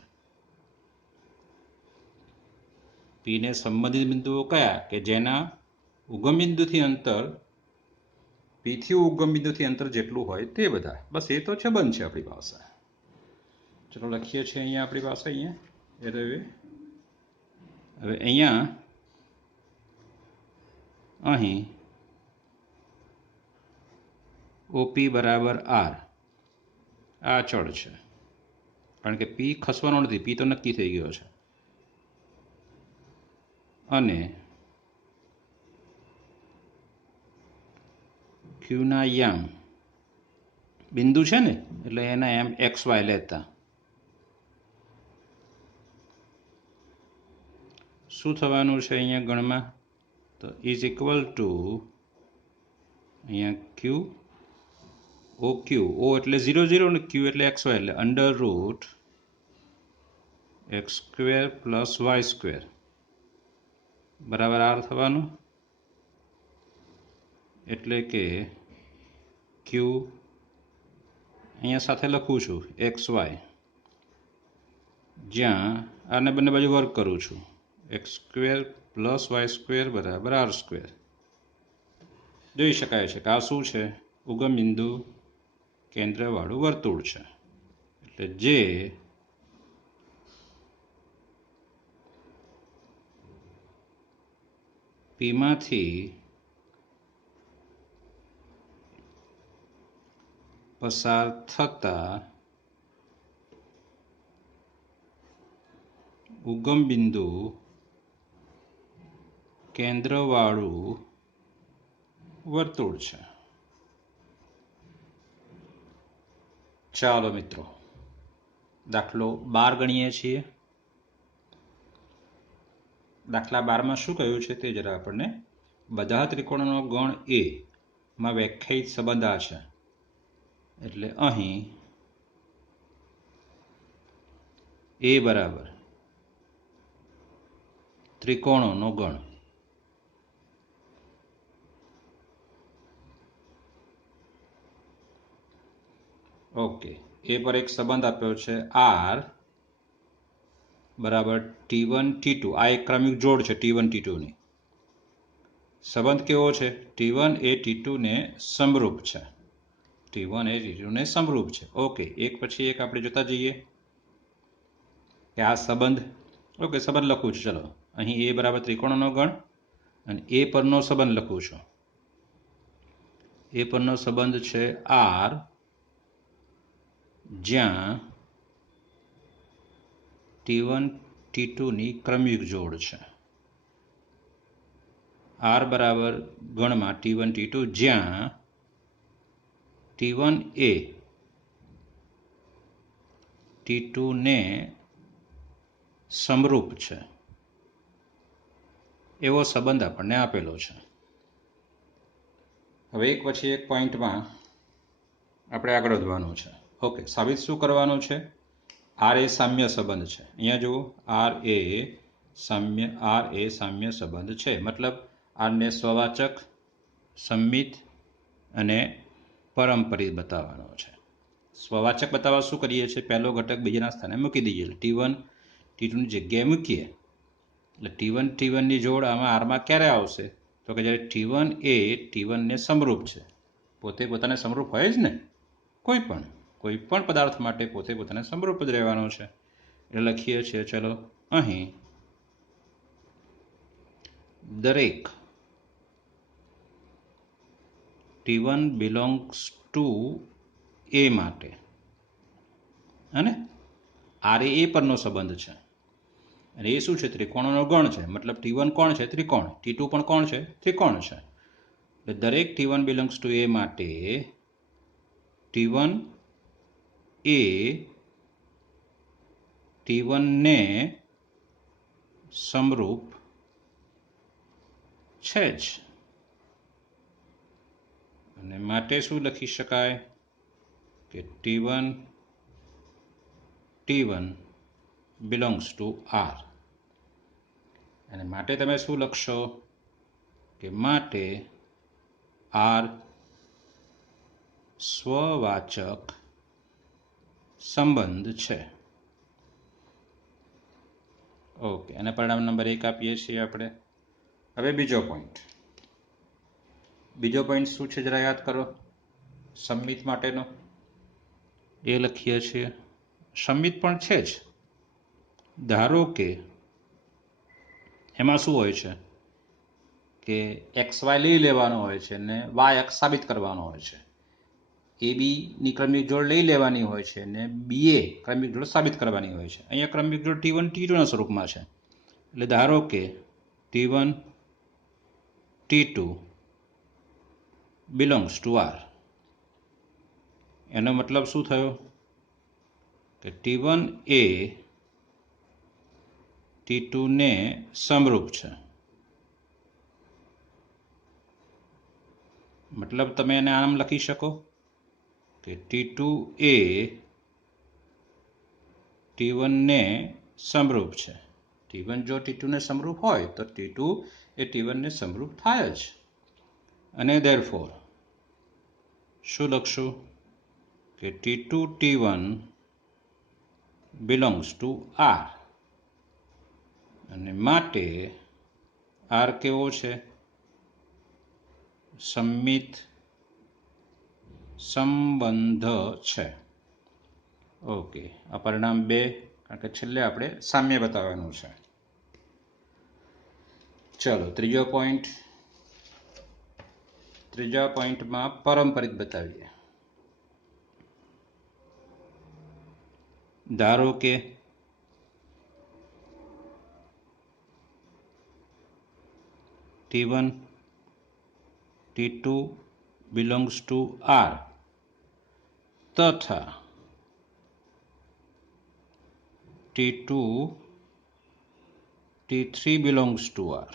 પીને સંબંધિત બિંદુઓ કયા? કે જેના ઉગમ બિંદુથી અંતર પીથી ઉગમ બિંદુથી અંતર જેટલું હોય તે બધા. બસ એ તો સંબંધ છે આપણી પાસે. ચલો લખીએ છીએ અહીંયા આપણી પાસે. અહીંયા હવે અહીંયા અહીં ઓપી બરાબર આર આ અચળ છે, કારણ કે પી ખસવાનો નથી. પી તો નક્કી થઈ ગયો છે. અને ક્યુના યામ બિંદુ છે ને, એટલે એના એમ એક્સ વાય લેતા શું થવાનું છે અહીંયા ગણમાં? તો ઇઝ ઇક્વલ ટુ અહીંયા ક્યુ ઓ ક્યુ. ઓ એટલે 0 0 ને ક્યુ એટલે એક્સ વાય એટલે under root x square plus Y square બરાબર આર થવાનું. એટલે કે ક્યુ અહીંયા સાથે લખું છું એક્સ વાય, જ્યાં આને બંને બાજુ વર્ક કરું છું. X square plus Y square બરાબર આર સ્ક્વેર. જોઈ શકાય છે કે આ શું છે? ઉગમ બિંદુ કેન્દ્રવાળું વર્તુળ છે. એટલે જે પીમાંથી પસાર થતા ઉગમ બિંદુ કેન્દ્રવાળું વર્તુળ છે. ચાલો મિત્રો, દાખલો 12 ગણીએ છીએ. દાખલા 12માં શું કહ્યું છે તે જરા આપણને. બધા ત્રિકોણનો ગણ એ માં વ્યાખ્યાયિત સંબંધ આ છે. એટલે અહીં એ બરાબર ત્રિકોણોનો ગણ. ઓકે, એ પર એક સંબંધ આપ્યો છે આર બરાબર T1 T2. આ એક ક્રમિક જોડ છે T1 T2 ની. સંબંધ કેવો છે? T1 એ T2 ને સમરૂપ છે. T1 એ T2 ને સમરૂપ છે. ઓકે, એક પછી એક આપણે જોતા જઈએ કે આ સંબંધ. ઓકે, સંબંધ લખું છું. ચલો, અહીં એ બરાબર ત્રિકોણનો ગણ અને એ પરનો સંબંધ લખું છું. એ પરનો સંબંધ છે આર, જ્યાં T1 T2 ની ક્રમયુગ જોડ છે. આર બરાબર ગણમાં T1 T2, જ્યાં T1 એ T2 ને સમરૂપ છે એવો સંબંધ આપણને આપેલો છે. હવે એક પછી એક પોઈન્ટમાં આપણે આગળ વધવાનું છે. ઓકે, સાબિત શું કરવાનું છે? આર એ સામ્ય સંબંધ છે. અહીંયા જુઓ, આર એ સામ્ય સંબંધ છે. મતલબ આરને સ્વવાચક, સંમિત અને પરંપરિત બતાવવાનો છે. સ્વવાચક બતાવવા શું કરીએ છીએ? પહેલો ઘટક બીજાના સ્થાને મૂકી દઈએ. T1 T2 ની જગ્યાએ મૂકીએ એટલે T1 T1 ની જોડ આમાં આરમાં ક્યારે આવશે? તો કે જ્યારે T1 એ T1 ને સમરૂપ છે. પોતે પોતાને સમરૂપ હોય જ ને. કોઈ પણ પદાર્થ માટે પોતે પોતાને સમરૂપ જ રહેવાનો છે. એટલે લખીએ છીએ. ચલો, અહીં દરેક T1 બિલોંગ્સ ટુ એ માટે, અને આર એ પરનો સંબંધ છે, અને એ શું છે? ત્રિકોણોનો ગણ છે. મતલબ T1 કોણ છે? ત્રિકોણ. T2 પણ કોણ છે? ત્રિકોણ છે. એટલે દરેક T1 બિલોંગ્સ ટુ એ માટે T1 એ T1 ને સમરૂપ છે જ, અને માટે શું લખી શકાય કે T1 બિલોંગ્સ ટુ આર. અને માટે તમે શું લખશો કે માટે આર સ્વવાચક સંબંધ છે. ઓકે, અને પરિણામ નંબર 1 આપીએ છીએ આપણે. હવે બીજો પોઈન્ટ શું છે જરા યાદ કરો. સમમિત માટેનો એ લખીએ છીએ. સમમિત પણ છે જ. ધારો કે એમાં શું હોય છે કે XY લઈ લેવાનો હોય છે ને YX સાબિત કરવાનો હોય છે. AB ની ક્રમિક જોડ લઈ લેવાની હોય છે ને BA ક્રમિક જોડ સાબિત કરવાની હોય છે. અહીંયા ક્રમિક જોડ T1 T2 ના સ્વરૂપમાં છે. એટલે ધારો કે T1 T2 belongs to R. એનો મતલબ શું થયો કે T1 એ T2 ને સમરૂપ છે. મતલબ તમે એને આમ લખી શકો કે T2 એ T1 ને સમરૂપ છે. T1 જો T2 ને સમરૂપ હોય તો T2 એ T1 ને સમરૂપ થાય જ. અને therefore શું લખશું કે T2 T1 belongs to R. અને માટે આર કેવો છે? સમમિત સંબંધ છે. ઓકે, આ પરિણામ 2, કારણ કે છેલ્લે આપણે સામ્ય બતાવવાનું છે. ચલો ત્રીજો પોઈન્ટ. ત્રીજા પોઈન્ટમાં પારંપરિક બતાવીએ. ધારો કે T1 T2 belongs to R તથા T2 T3 belongs to R.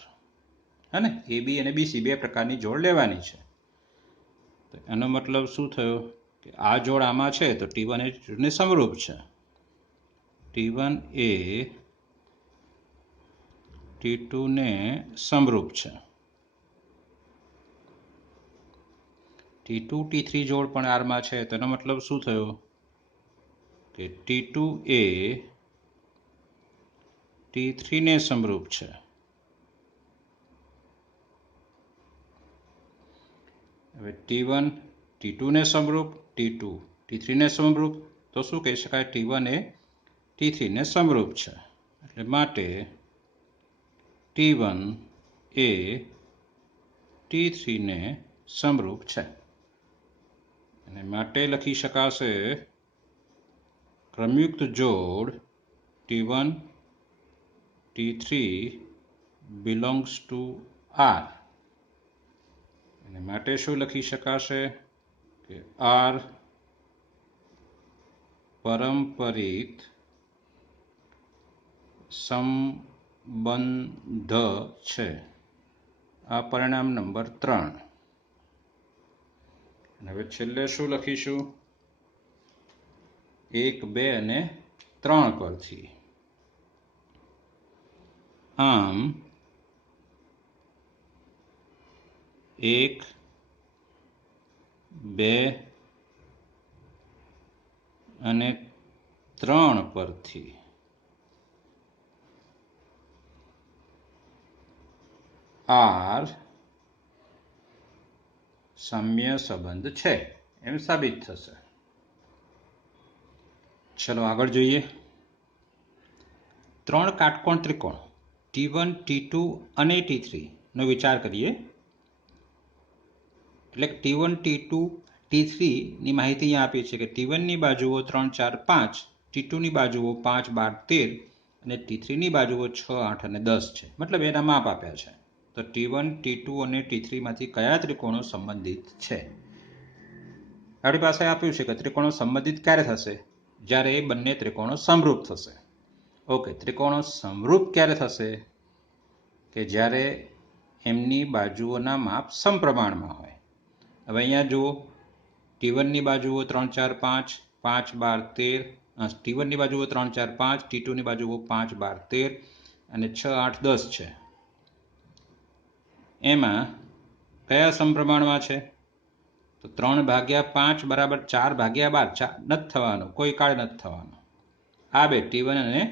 હે ને? AB અને BC બે પ્રકારની જોડ લેવાની છે. તો એનો મતલબ શું થયો કે આ જોડ આમાં છે તો T1 એ T2 ને સમરૂપ છે. T1 એ T2 ને સમરૂપ છે. T2 T3 જોડ પણ આરમાં છે. તેનો મતલબ શું થયો કે T2 એ T3 ને સમરૂપ છે. હવે T1 T2 ને સમરૂપ, T2 T3 ને સમરૂપ, તો શું કહી શકાય? T1 એ T3 ને સમરૂપ છે. એટલે માટે T1 એ T3 ને સમરૂપ છે. અને માટે લખી શકાશે ક્રમયુક્ત જોડ T1 T3 belongs to R. અને માટે શું લખી શકાશે કે આર પારંપરિક સંબંધ છે. આ પરિણામ નંબર 3. હવે છેલ્લે શું લખીશું? 1, 2 અને 3 પરથી. આમ 1, 2 અને 3 પરથી આર સામ્ય સંબંધ છે એમ સાબિત થશે. ચલો આગળ જોઈએ. ત્રણ કાટકોણ ત્રિકોણ T1, T2 અને T3 નો વિચાર કરીએ. એટલે T1, T2, T3 ની માહિતી અહીંયા આપી છે કે T1 ની બાજુઓ 3, 4, 5, T2 ની બાજુઓ 5, 12, 13 અને T3 ની બાજુઓ 6, 8 અને 10 છે. મતલબ એના માપ આપ્યા છે. તો T1, T2 અને T3 માંથી કયા ત્રિકોણો સંબંધિત છે? આપણી પાસે આપ્યું છે કે ત્રિકોણો સંબંધિત ક્યારે થશે? જ્યારે એ બંને ત્રિકોણો સમરૂપ થશે. ઓકે, ત્રિકોણો સમરૂપ ક્યારે થશે? કે જ્યારે એમની બાજુઓના માપ સમપ્રમાણમાં હોય. હવે અહીંયા જુઓ, T1 ની બાજુઓ 3, 4, 5, 5, 12, 13, T1 ની બાજુઓ 3, 4, 5, T2 ની બાજુઓ 5, 12, 13 અને 6, 8, 10 છે. એમાં કયા સમપ્રમાણમાં છે? તો 3/5 બરાબર 4/12 નથી થવાનું, કોઈ કાળ નથી થવાનું. આ બે T1 અને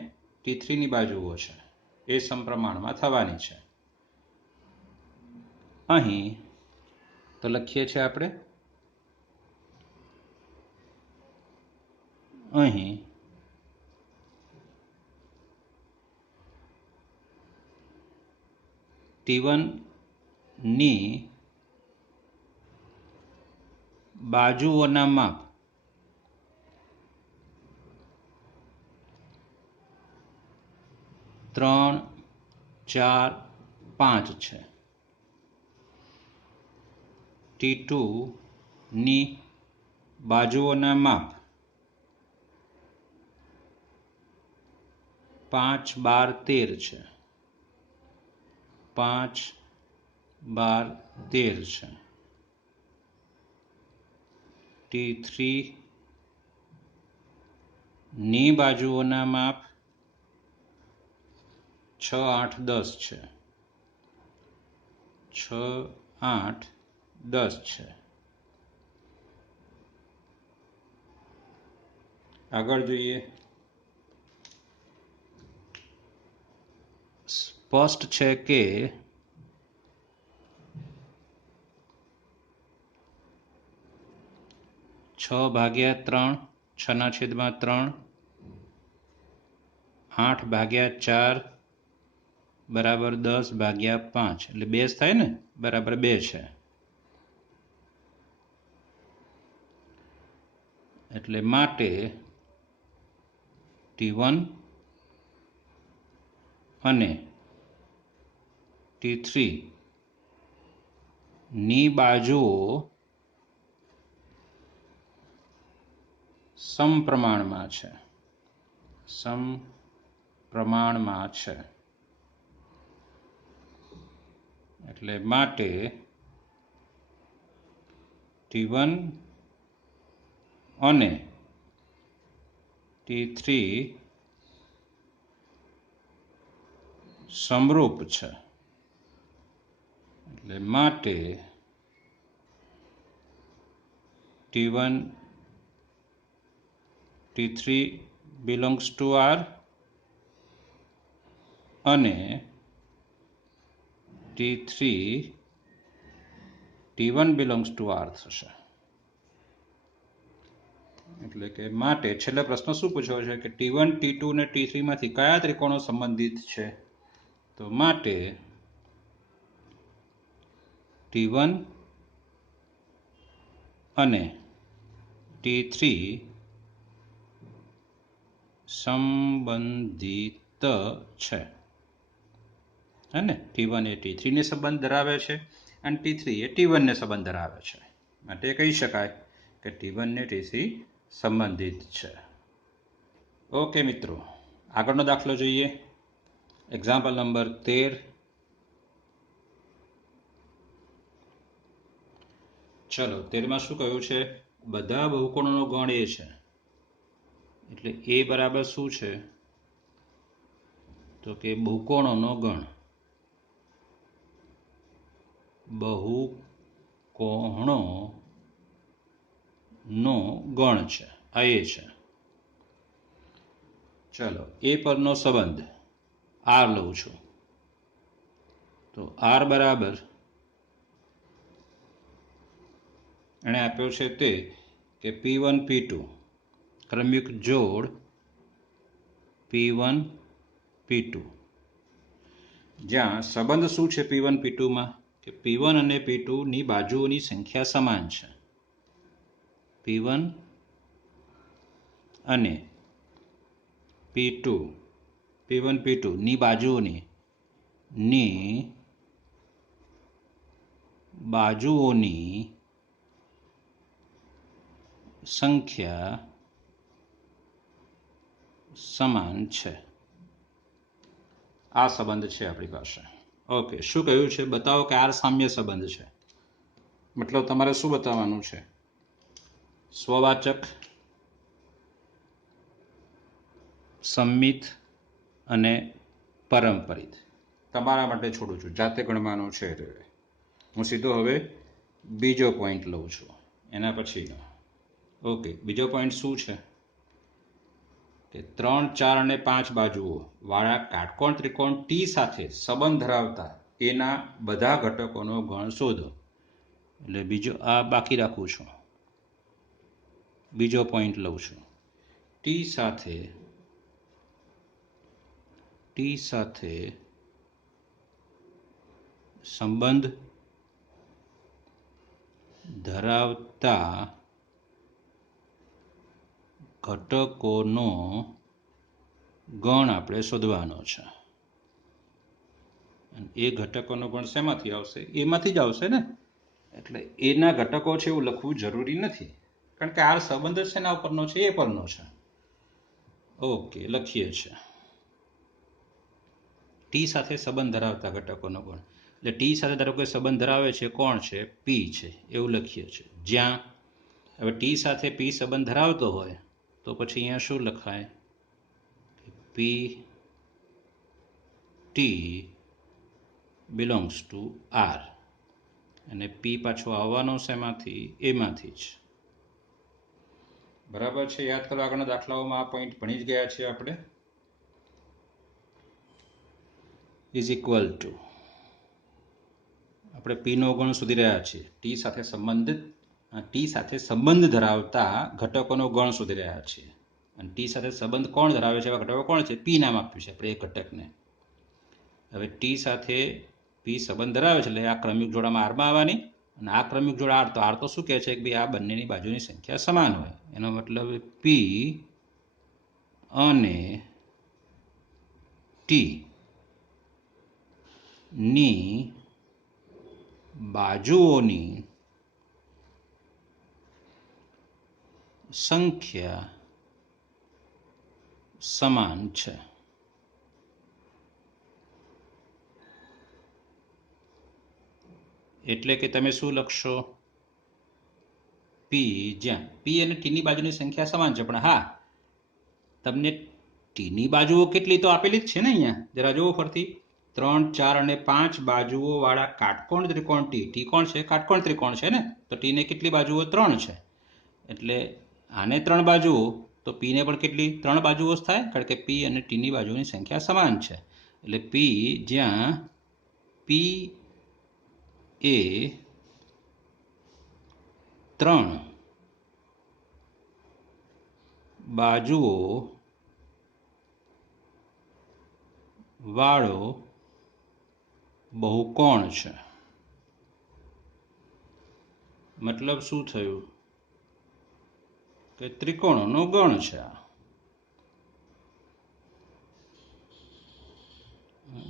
T3 ની બાજુઓ છે, એ સમપ્રમાણમાં થવાની છે. અહીં તો લખીએ છીએ આપણે, અહીં T1 ની બાજુઓના માપ 3, 4, 5 છે. T2 ની બાજુઓના માપ 5, 12, 13 છે. 5, 12, 13 છે. T3 ની બાજુઓના માપ 6, 8, 10 છે. 6, 8, 10 છે. આગળ જોઈએ. સ્પષ્ટ છે કે છ ભાગ્યા 3, 6/3, 8/4 બરાબર 10/5, એટલે 2 થાય ને, બરાબર 2 છે. એટલે માટે T1 અને T3 ની બાજુઓ સમપ્રમાણમાં છે. સમપ્રમાણમાં છે. એટલે માટે T1 અને T3 સમરૂપ છે. એટલે માટે T1, T3 belongs to R અને T3 T1 belongs to R થશે. એટલે કે માટે છેલ્લે પ્રશ્ન શું પૂછ્યો છે કે T1, T2 અને T3 માંથી કયા ત્રિકોણો સંબંધિત છે? તો માટે T1 અને T3 સંબંધિત છે. હે ને? T1 એ T3 ને સંબંધ ધરાવે છે અને T3 એ T1 ને સંબંધ ધરાવે છે. માટે કહી શકાય કે T1 ને T3 સંબંધિત છે. ઓકે મિત્રો, આગળનો દાખલો જોઈએ. Example number 13. ચલો, 13માં શું કહ્યું છે? બધા બહુકોણોનો ગણ એ છે. એટલે એ બરાબર શું છે? તો કે બહુકોણોનો ગણ. બહુકોણોનો ગણ છે, આ એ છે. ચલો, એ પરનો સંબંધ R લઉં છું. તો R બરાબર એણે આપ્યો છે તે કે P1, P2 ક્રમયુક્ત જોડ P1, P2, જ્યાં સંબંધ શું છે P1 P2માં કે P1 અને P2 ની બાજુઓની સંખ્યા સમાન છે. P1 અને P2 P1 P2 ની બાજુઓની સંખ્યા સમાન છે. આ સંબંધ છે આપણી પાસે. ઓકે, શું કહ્યું છે? બતાવો કે આ સામ્ય સંબંધ છે. મતલબ તમારે શું બતાવવાનું છે? સ્વવાચક, સંમિત અને પરંપરિત. તમારા માટે છોડું છું, જાતે ગણવાનું છે. હું સીધો હવે બીજો પોઈન્ટ લઉં છું એના પછીનો. ઓકે, બીજો પોઈન્ટ શું છે કે 3, 4 અને 5 બાજુઓ વાળા કાટકોણ ત્રિકોણ ટી સાથે સંબંધ ધરાવતા એના બધા ઘટકોનો ગણ શોધો. એટલે બીજો આ બાકી રાખું છું, બીજો પોઈન્ટ લઉં છું. ટી સાથે સંબંધ ધરાવતા ઘટકોનો ગણ આપણે શોધવાનો છે. એ ઘટકોનો ગણ શેમાંથી આવશે? એમાંથી જ આવશે ને. એટલે એના ઘટકો છે એવું લખવું જરૂરી નથી, કારણ કે આ સંબંધ શેના ઉપરનો છે? એ પરનો છે. ઓકે, લખીએ છીએ ટી સાથે સંબંધ ધરાવતા ઘટકોનો ગણ. એટલે ટી સાથે ધારો કે સંબંધ ધરાવે છે, કોણ છે? પી છે, એવું લખીએ છીએ. જ્યાં હવે ટી સાથે પી સંબંધ ધરાવતો હોય તો પછી અહીંયા શું લખાય? P T belongs to R. અને પી પાછો આવવાનો શેમાંથી? એમાંથી જ. બરાબર છે? યાદ કરો, આગળના દાખલાઓમાં આ પોઈન્ટ ભણી જ ગયા છીએ આપણે. ઇઝ ઇક્વલ ટુ આપણે પીનો ગણ શોધી રહ્યા છીએ. ટી સાથે સંબંધ ધરાવતા ઘટકોનો ગણ શોધી રહ્યા છીએ. અને ટી સાથે સંબંધ કોણ ધરાવે છે? એવા ઘટકો કોણ છે? પી નામ આપ્યું છે આપણે એ ઘટકને. હવે ટી સાથે પી સંબંધ ધરાવે છે એટલે આ ક્રમિક જોડામાં આરમાં આવવાની. અને આ ક્રમિક જોડા આર, તો આર તો શું કહે છે કે ભાઈ આ બંનેની બાજુની સંખ્યા સમાન હોય. એનો મતલબ પી અને ટી ની બાજુઓની સંખ્યા સમાન છે. એટલે કે તમે શું લખશો? પી, જ્યાં પી અને ટીની બાજુની સંખ્યા સમાન છે, પણ હા, તમને ટીની બાજુઓ કેટલી તો આપેલી જ છે ને અહીંયા. જરા જુઓ ફરતી. 3, 4 અને 5 બાજુઓ વાળા કાટકોણ ત્રિકોણ ટી. ટી કોણ છે? કાટકોણ ત્રિકોણ છે ને. તો ટીને કેટલી બાજુઓ? 3 છે. એટલે આને 3 બાજુઓ, તો પીને પણ કેટલી? 3 બાજુઓ જ થાય, કારણ કે પી અને ટીની બાજુની સંખ્યા સમાન છે. એટલે પી, જ્યાં પી એ 3 બાજુઓ વાળો બહુકોણ છે. મતલબ શું થયું? કે ત્રિકોણોનો ગણ છે.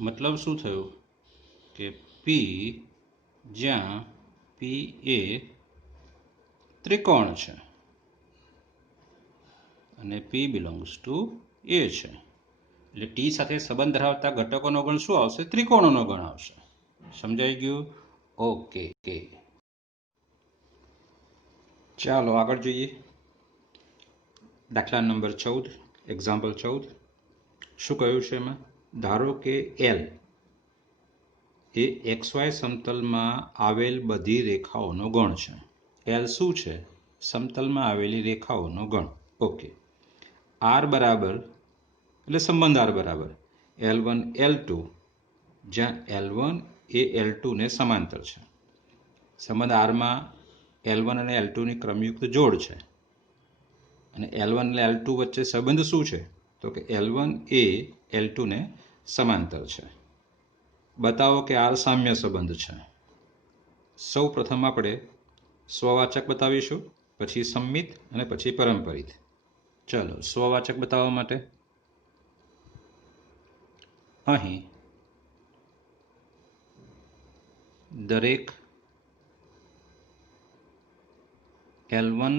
મતલબ શું થયું? કે પી, જ્યાં પી એ ત્રિકોણ છે અને પી બિલોંગ્સ ટુ એ છે. એટલે ટી સાથે સંબંધ ધરાવતા ઘટકોનો ગણ શું આવશે? ત્રિકોણોનો ગણ આવશે. સમજાઈ ગયું? ઓકે. ચાલો આગળ જોઈએ. દાખલા નંબર 14, એક્ઝામ્પલ 14. શું કહ્યું છે એમાં? ધારો કે એલ એ XY સમતલમાં આવેલ બધી રેખાઓનો ગણ છે. એલ શું છે? સમતલમાં આવેલી રેખાઓનો ગણ. ઓકે. આર બરાબર, એટલે સંબંધ આર બરાબર L1 L2, જ્યાં L1 એ L2 ને સમાંતર છે. સંબંધ આરમાં L1 અને L2 ની ક્રમયુક્ત જોડ છે. અને L1 અને L2 વચ્ચે સંબંધ શું છે? તો કે L1 એ L2 ને સમાંતર છે. બતાવો કે R સામ્ય સંબંધ છે. સૌ પ્રથમ આપણે સ્વવાચક બતાવીશું, પછી સંમિત અને પછી પરંપરિત. ચલો સ્વવાચક બતાવવા માટે અહીં દરેક L1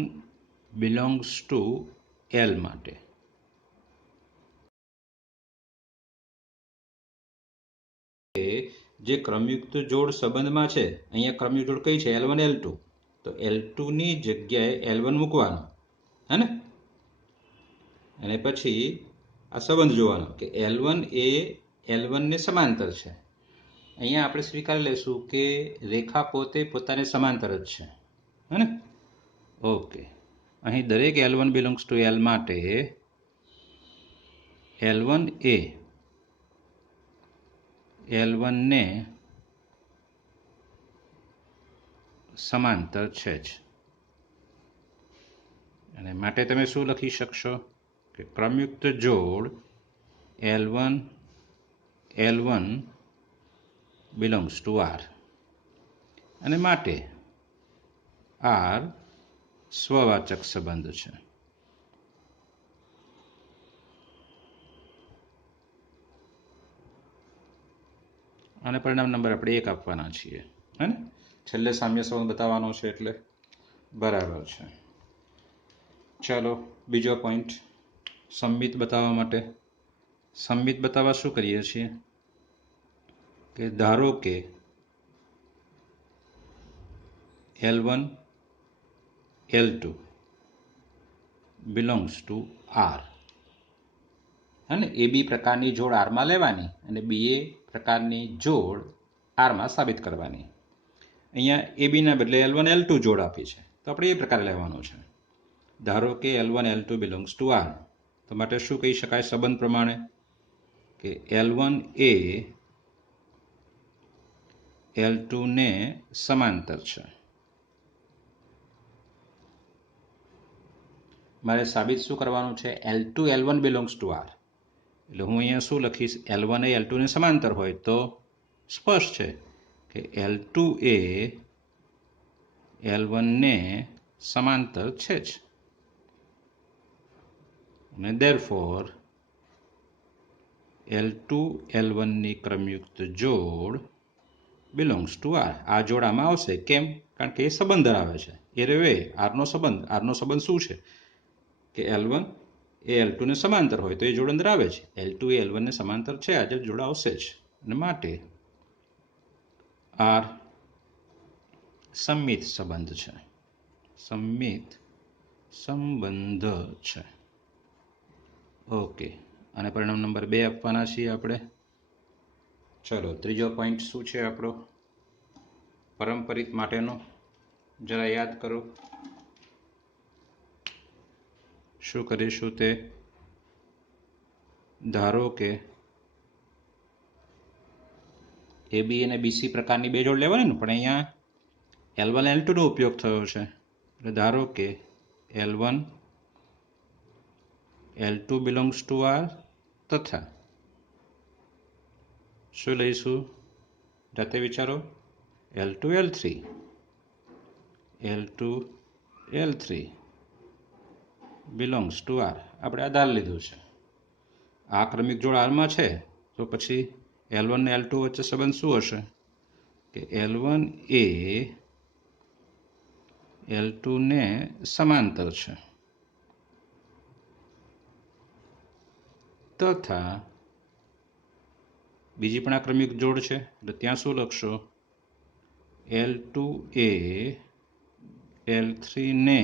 belongs to L માટે જે ક્રમયુક્ત જોડ સંબંધમાં છે, અહીંયા ક્રમયુક્ત જોડ કઈ છે? L1 L2. તો L2 ની જગ્યાએ L1 મૂકવાનો, હે ને? અને પછી આ સંબંધ જોવાનો કે L1 એ L1 ને સમાંતર છે. અહીંયા આપણે સ્વીકારી લઈશું કે રેખા પોતે પોતાને સમાંતર જ છે, હે ને? ઓકે, અહીં દરેક L1 બિલોંગ્સ ટુ L માટે L1 એ L1 ને સમાંતર છે જ. અને માટે તમે શું લખી શકશો કે ક્રમયુક્ત જોડ L1 L1 belongs to R, અને માટે R સ્વવાચક સંબંધ છે. અને પરિણામ નંબર આપણે 1 આપવાના છીએ, હે ને? છેલ્લે સામ્ય સંબંધ બતાવવાનો છે એટલે બરાબર છે. ચાલો બીજો પોઈન્ટ, સંમિત બતાવવા માટે. સંમિત બતાવવા શું કરીએ છીએ કે ધારો કે L1 L2 belongs to R, અને એ બી પ્રકારની જોડ આરમાં લેવાની અને બી એ પ્રકારની જોડ આરમાં સાબિત કરવાની. અહીંયા એ બીના બદલે L1 L2 જોડ આપી છે, તો આપણે એ પ્રકારે લેવાનું છે. ધારો કે L1 L2 belongs to R, તો માટે શું કહી શકાય સંબંધ પ્રમાણે કે L1 એ L2 ને સમાંતર છે. મારે સાબિત શું કરવાનું છે? L2 L1 belongs to R. એટલે હું અહીંયા શું લખીશ? L1 એ L2 ને સમાંતર હોય તો સ્પષ્ટ છે કે L2 એ L1 ને સમાંતર છે જ, અને therefore L2 L1 ની ક્રમયુક્ત જોડ બિલોંગ્સ ટુ R. આ જોડ આમાં આવશે. કેમ? કારણ કે એ સંબંધ ધરાવે છે. એ રેવે આરનો સંબંધ શું છે કે L1 એ L2 ને સમાંતર હોય તો એ જોડ અંદર આવે છે. L2 એ L1 ને સમાંતર છે, આ જોડ આવશે જ, અને માટે R સંમિત સંબંધ છે. સંમિત સંબંધ છે. ઓકે, અને પરિણામ નંબર 2 આપવાના છીએ આપણે. ચલો ત્રીજો પોઈન્ટ શું છે આપણો પરંપરિત માટેનો? જરા યાદ કરો શું કરીશું તે. ધારો કે એ બી અને બીસી પ્રકારની બે જોડ લેવાની ને, પણ અહીંયા L1 L2 નો ઉપયોગ થયો છે. એટલે ધારો કે L1 L2 belongs to R, તથા શું લઈશું? જાતે વિચારો. L2 L3 belongs to R. આપણે આધાર લીધું છે. આ ક્રમિક જોડ આરમાં છે, તો પછી L1 ને L2 વચ્ચે સંબંધ શું હશે કે L1 એ L2 ને સમાંતર છે, તથા બીજી પણ આ ક્રમિક જોડ છે, એટલે ત્યાં શું લખશો? L2 એ L3 ને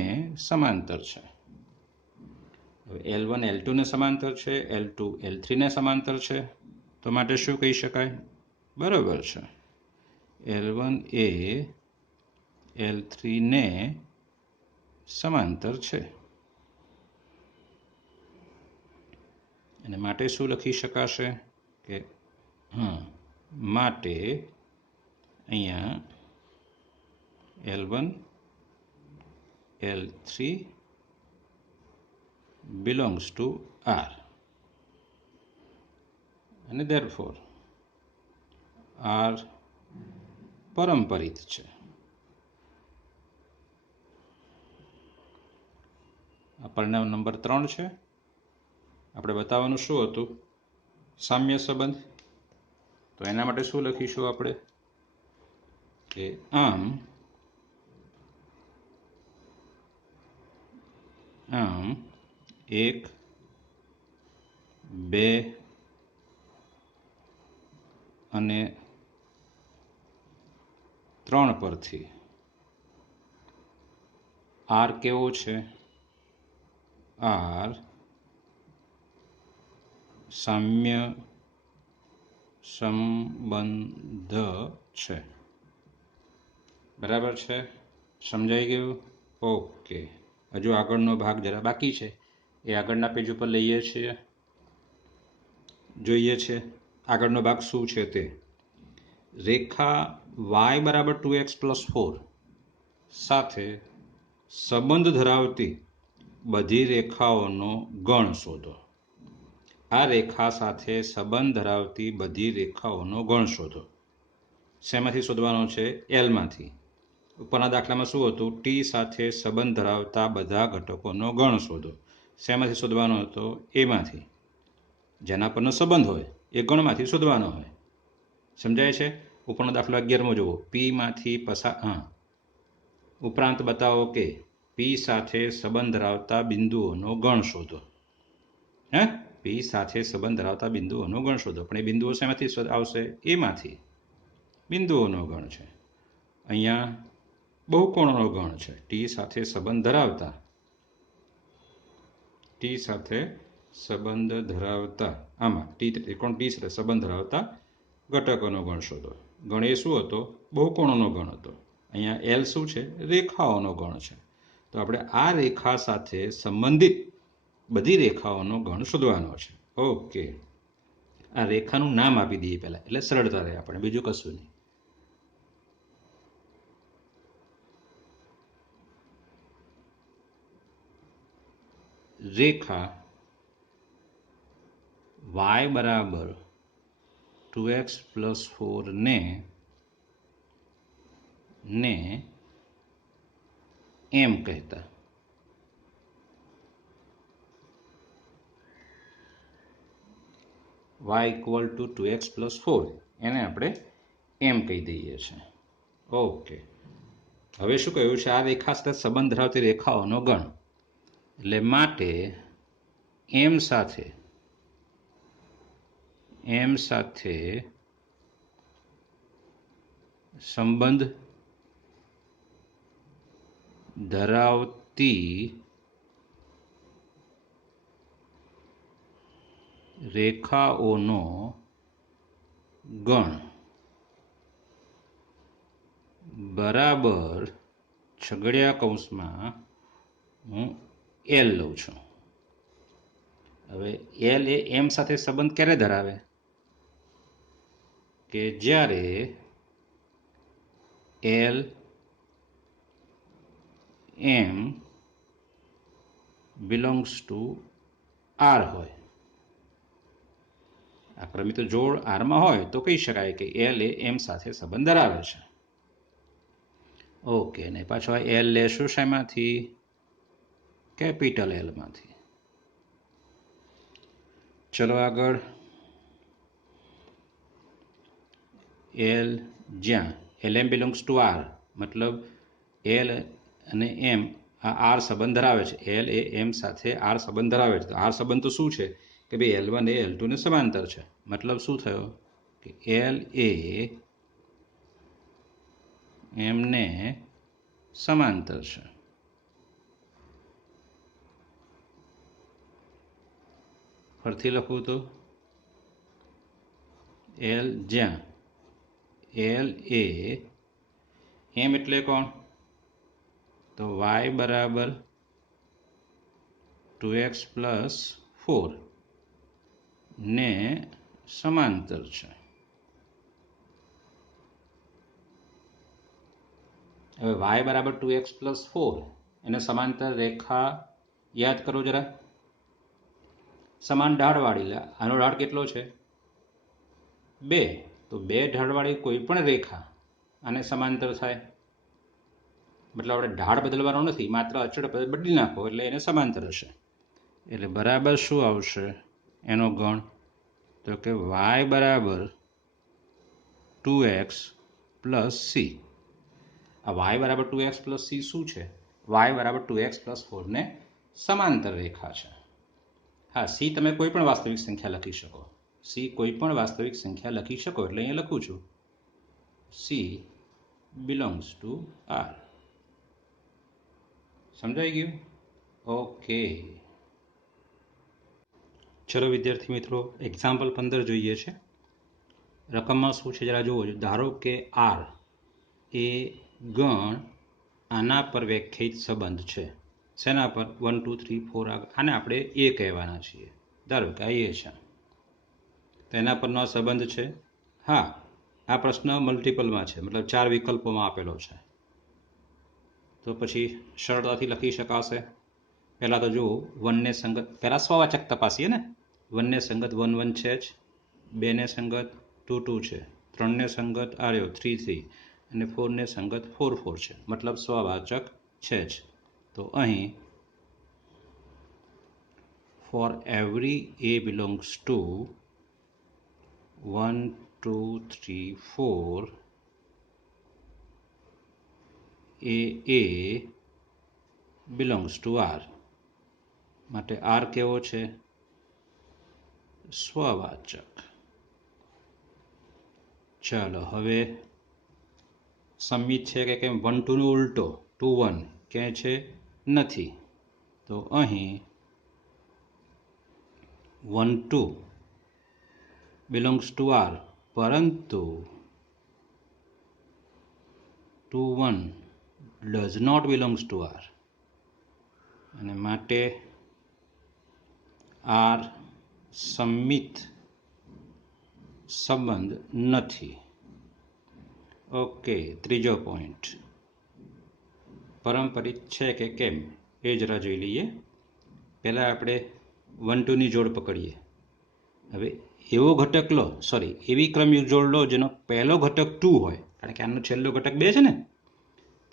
સમાંતર છે. L1 L2 ને સમાંતર છે, L2 L3 ને સમાંતર છે, તો માટે શું કહી શકાય? બરાબર છે, L1 એ L3 ને સમાંતર છે. અને માટે શું લખી શકાશે કે માટે અહીંયા L1 L3 belongs to R. અને therefore are પરંપરિત છે. આ પરિણામ નંબર 3 છે. આપણે બતાવવાનું શું હતું? સામ્ય સંબંધ. તો એના માટે શું લખીશું આપણે કે આમ એક, બે અને 3 પરથી આર કેવો છે? આર સામ્ય સંબંધ છે. બરાબર છે? સમજાઈ ગયું? ઓકે. હજુ આગળનો ભાગ જરા બાકી છે, એ આગળના પેજ ઉપર લઈએ છીએ, જોઈએ છે આગળનો ભાગ શું છે તે. રેખા y બરાબર 2x + 4 સાથે સંબંધ ધરાવતી બધી રેખાઓનો ગણ શોધો. આ રેખા સાથે સંબંધ ધરાવતી બધી રેખાઓનો ગણ શોધો. શેમાંથી શોધવાનો છે? એલમાંથી. ઉપરના દાખલામાં શું હતું? ટી સાથે સંબંધ ધરાવતા બધા ઘટકોનો ગણ શોધો. શેમાંથી શોધવાનો હતો? એમાંથી. જેના પરનો સંબંધ હોય એ ગણમાંથી શોધવાનો હોય. સમજાય છે? ઉપરનો દાખલો 11મો જુઓ. પીમાંથી ઉપરાંત બતાવો કે પી સાથે સંબંધ ધરાવતા બિંદુઓનો ગણ શોધો. હે, પી સાથે સંબંધ ધરાવતા બિંદુઓનો ગણ શોધો. પણ એ બિંદુઓ શેમાંથી આવશે? એમાંથી. બિંદુઓનો ગણ છે. અહીંયા બહુકોણોનો ગણ છે. ટી સાથે સંબંધ ધરાવતા આમાં ત્રિકોણ ટી સાથે સંબંધ ધરાવતા ઘટકોનો ગણ શોધો. ગણ એ શું હતો? બહુકોણોનો ગણ હતો. અહીંયા એલ શું છે? રેખાઓનો ગણ છે. તો આપણે આ રેખા સાથે સંબંધિત બધી રેખાઓનો ગણ શોધવાનો છે. ઓકે. આ રેખાનું નામ આપી દઈએ પહેલા, એટલે સરળતા રહે આપણે, બીજું કશું નહીં. રેખા y બરાબર 2x + 4 ને એમ કહેતા. y = 2x + 4 એને આપણે એમ કહી દઈએ છીએ. ઓકે. હવે શું કહ્યું છે? આ રેખા સાથે સંબંધ ધરાવતી રેખાઓનો ગણ. એટલે માટે એમ સાથે સંબંધ ધરાવતી રેખાઓનો ગણ બરાબર છગડીયા કૌંસમાં હું એલ લઉં છું. હવે એલ એ એમ સાથે સંબંધ ક્યારે ધરાવે? કે જ્યારે L M belongs to R હોય. આ ક્રમિક જોડ આરમાં હોય તો કહી શકાય કે એલ એ એમ સાથે સંબંધ ધરાવે છે. ઓકે. ને પાછો એલ લેશું શેમાંથી? કેપિટલ એલમાંથી. ચલો આગળ. એલ જ્યાં L M belongs to R, મતલબ એલ અને એમ આ આર સંબંધ ધરાવે છે. એલ એ એમ સાથે આર સંબંધ ધરાવે છે. તો આર સંબંધ તો શું છે? કે ભાઈ L1 એ L2 ને સમાંતર છે. મતલબ શું થયો? કે એલ એ એમને સમાંતર છે. ફરીથી લખું તો એલ જ્યાં એલ એ એમ એટલે કોણ? તો y બરાબર 2x + 4 ને સમાંતર છે. હવે y બરાબર 2x + 4 એને સમાંતર રેખા યાદ કરો જરા. સમાન ઢાળવાળી. આનો ઢાળ કેટલો છે? 2 તો 2 ઢાળવાળી કોઈ પણ રેખા આને સમાંતર થાય, મતલબ આપણે ઢાળ બદલવાનો નથી, માત્ર અચળ પદ બદલી નાખો એટલે એને સમાંતર હશે. એટલે બરાબર શું આવશે એનો ગણ? તો કે y બરાબર 2x પ્લસ સી. આ y બરાબર 2x પ્લસ સી શું છે? y બરાબર 2x પ્લસ 4 ને સમાંતર રેખા છે. હા, સી તમે કોઈ પણ વાસ્તવિક સંખ્યા લખી શકો, સી કોઈ પણ વાસ્તવિક સંખ્યા લખી શકો, એટલે અહીંયા લખું છું સી બિલોંગ્સ ટુ આર. સમજાઈ ગયું? ઓકે, ચલો વિદ્યાર્થી મિત્રો, એક્ઝામ્પલ 15 જોઈએ છે. રકમમાં શું છે જરા જુઓ. ધારો કે આર એ ગણ આના પર વ્યાખ્યાયિત સંબંધ છે. શેના પર? 1 2 3 4. આને આપણે એ કહેવાના છીએ. ધારો કે આ એ છે, તો એના પરનો સંબંધ છે. હા, આ પ્રશ્ન મલ્ટિપલમાં છે, મતલબ 4 વિકલ્પોમાં આપેલો છે, તો પછી સરળતાથી લખી શકાશે. પહેલાં તો જુઓ, 1 ને સંગત, પહેલાં સ્વવાચક તપાસીએ ને. 1 ને સંગત 1 1 છે જ, 2 ને સંગત 2 2 છે, 3 ને સંગત 3 3, અને 4 ને સંગત 4 4 છે, મતલબ સ્વવાચક છે જ. તો અહીં for every a belongs to 1 2 3 4 a belongs to r. માટે r કેવો છે? સ્વવાચક. ચાલો હવે સંમિત છે કે કેમ? 1 2 નો ઉલટો 2 1 ક્યાંય છે? નથી. તો અહીં 1 2 belongs to r, પરંતુ 2 1 does not belongs to r, અને માટે r સંમિત સંબંધ નથી. ઓકે, ત્રીજો પોઈન્ટ, પારંપરિક છે કે કેમ એ જરા જોઈ લઈએ. પહેલાં આપણે 1 2 ની જોડ પકડીએ. હવે એવો ઘટક લો, એવી ક્રમયુક્ત જોડ લો જેનો પહેલો ઘટક 2 હોય, કારણ કે આનો છેલ્લો ઘટક 2 છે ને,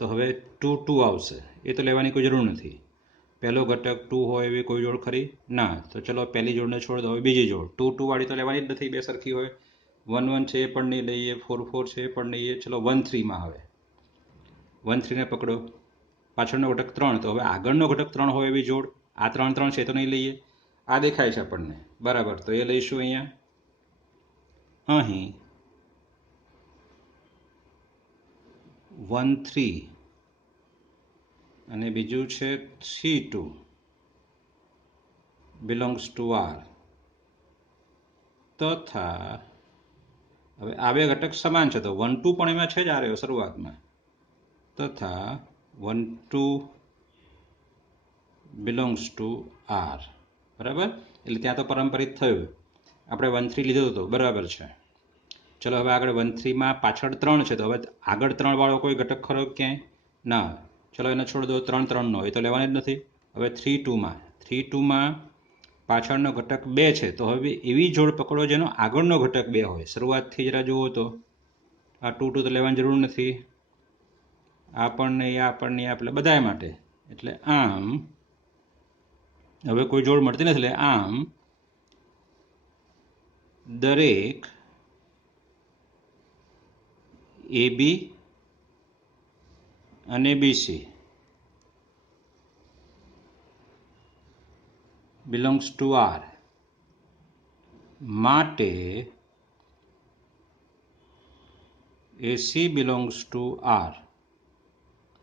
તો હવે 2 2 આવશે, એ તો લેવાની કોઈ જરૂર નથી. પહેલો ઘટક 2 હોય એવી કોઈ જોડ ખરી? ના. તો ચલો પહેલી જોડને છોડ દો, હવે બીજી જોડ 2 2 વાળી તો લેવાની જ નથી, બે સરખી હોય. 1 1 છે એ પણ નહીં લઈએ, 4 4 છે એ પણ નહીં લઈએ. ચલો 1 3માં હવે 1 3 ને પકડો, પાછળનો ઘટક 3, તો હવે આગળનો ઘટક 3 હોય એવી જોડ. આ 3 3 છે તો નહીં લઈએ, આ દેખાય છે આપણને, બરાબર, તો એ લઈશું. અહીં 1 3 અને બીજું છે 3 2 બિલોંગ્સ ટુ આર, તથા હવે આ બે ઘટક સમાન છે, તો 1 2 પણ એમાં છે જ આ રહ્યો શરૂઆતમાં, તથા 1 2 બિલોંગ્સ ટુ આર. બરાબર, એટલે ત્યાં તો પારંપરિક થયું. આપણે 1 3 લીધો હતો, બરાબર છે. ચલો હવે આગળ 1 3માં પાછળ 3 છે, તો હવે આગળ 3 વાળો કોઈ ઘટક ખરો ક્યાંય? ના. ચલો એને છોડ દો, 3 3 નો, એ તો લેવાની જ નથી. હવે 3 2માં પાછળનો ઘટક 2 છે, તો હવે એવી જોડ પકડો જેનો આગળનો ઘટક 2 હોય. શરૂઆતથી જરા જુઓ તો આ 2 2 તો લેવાની જરૂર નથી, આ પણ નહીં, આ પણ નહીં, આપણે બધાય માટે. એટલે આમ હવે કોઈ જોડ મળતી નથી, એટલે આમ દરેક AB અને BC બિલોંગ્સ ટુ R માટે AC બિલોંગ્સ ટુ R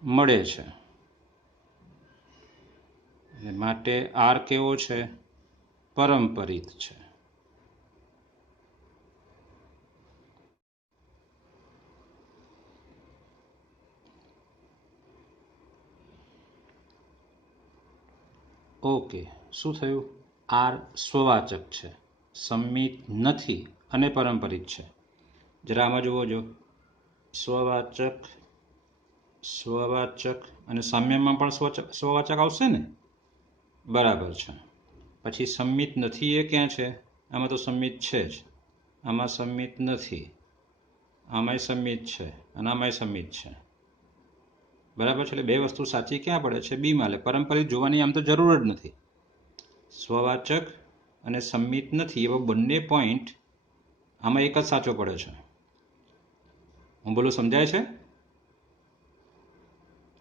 મળે છે. માટે R કેવો છે? પારંપરિક છે. ઓકે, શું થયું? R સ્વવાચક છે, સંમિત નથી અને પારંપરિક છે. જરા આમાં જુઓ, જો સ્વવાચક અને સામ્યમાં પણ સ્વવાચક આવશે ને? બરાબર છે. પછી સંમિત નથી એ ક્યાં છે? આમાં તો સંમિત છે જ, આમાં સમિત નથી, આમાંય સમિત છે અને આમાંય સમિત છે, બરાબર છે. એટલે બે વસ્તુ સાચી ક્યાં પડે છે? બીમાં. એટલે પરંપરિત જોવાની આમ તો જરૂર જ નથી. સ્વવાચક અને સમિત નથી એવા બંને પોઈન્ટ આમાં એક જ સાચો પડે છે. હું બોલું સમજાય છે?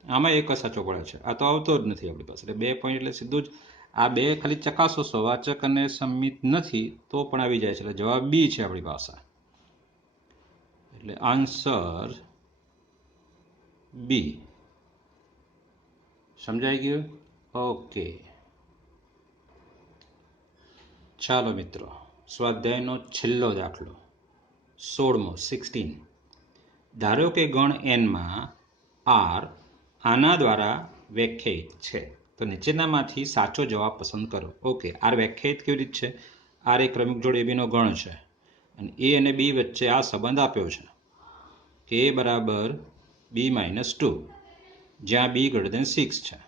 આમાં એક જ સાચો પડે છે, આ તો આવતો જ નથી આપણી પાસે. એટલે બે પોઈન્ટ એટલે સીધું જ આ બે ખાલી ચકાસો, સ્વવાચક અને સમિત નથી તો પણ આવી જાય છે. એટલે જવાબ બી છે આપણી પાસે. એટલે આન્સર બી. સમજાઈ ગયું? ઓકે, ચાલો મિત્રો, સ્વાધ્યાયનો છેલ્લો દાખલો 16. ધારો કે ગણ એનમાં આર આના દ્વારા વ્યાખ્યાયિત છે, તો નીચેનામાંથી સાચો જવાબ પસંદ કરો. ઓકે, આર વ્યાખ્યાયિત કેવી રીત છે? આર એક ક્રમિક જોડ એબીનો ગણ છે અને એ અને બી વચ્ચે આ સંબંધ આપ્યો છે કે એ બરાબર b-2, જ્યાં b > 6 છે.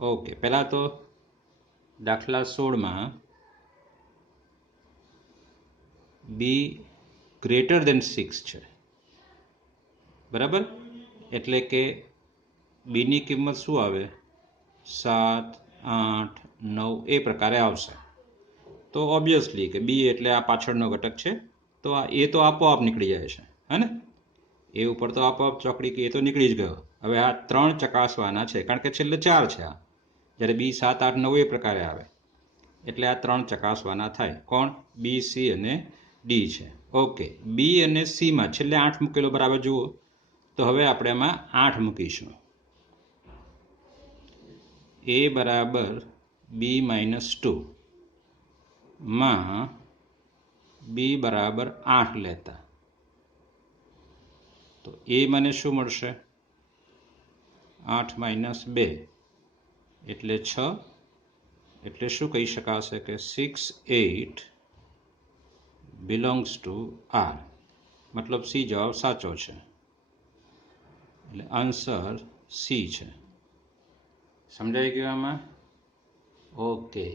ઓકે, પહેલાં તો દાખલા 16માં b > 6 છે, બરાબર. એટલે કે બીની કિંમત શું આવે? 7, 8, 9 એ પ્રકારે આવશે. તો ઓબ્વિયસલી કે બી એટલે આ પાછળનો ઘટક છે, તો આ એ તો આપોઆપ નીકળી જાય છે, હે ને? એ ઉપર તો આપોઆપ ચોકડી કે એ તો નીકળી જ ગયો. હવે આ 3 ચકાસવાના છે, કારણ કે છેલ્લે 4 છે. આ જ્યારે બી 7, 8, 9 એ પ્રકારે આવે એટલે આ 3 ચકાસવાના થાય. કોણ? બી, સી અને ડી છે. ઓકે, બી અને સીમાં છેલ્લે 8 મૂકેલો બરાબર જુઓ. તો હવે આપણે એમાં 8 મૂકીશું. એ બરાબર b-2 માં બી બરાબર 8 લેતા તો એ મને શું મળશે? 8 - 2 એટલે 6. એટલે શું કહી શકાશે કે 6, 8 બિલોંગ્સ ટુ આર. મતલબ સી જવાબ સાચો છે. એટલે આન્સર સી છે. સમજાઈ ગયું આમાં? ઓકે.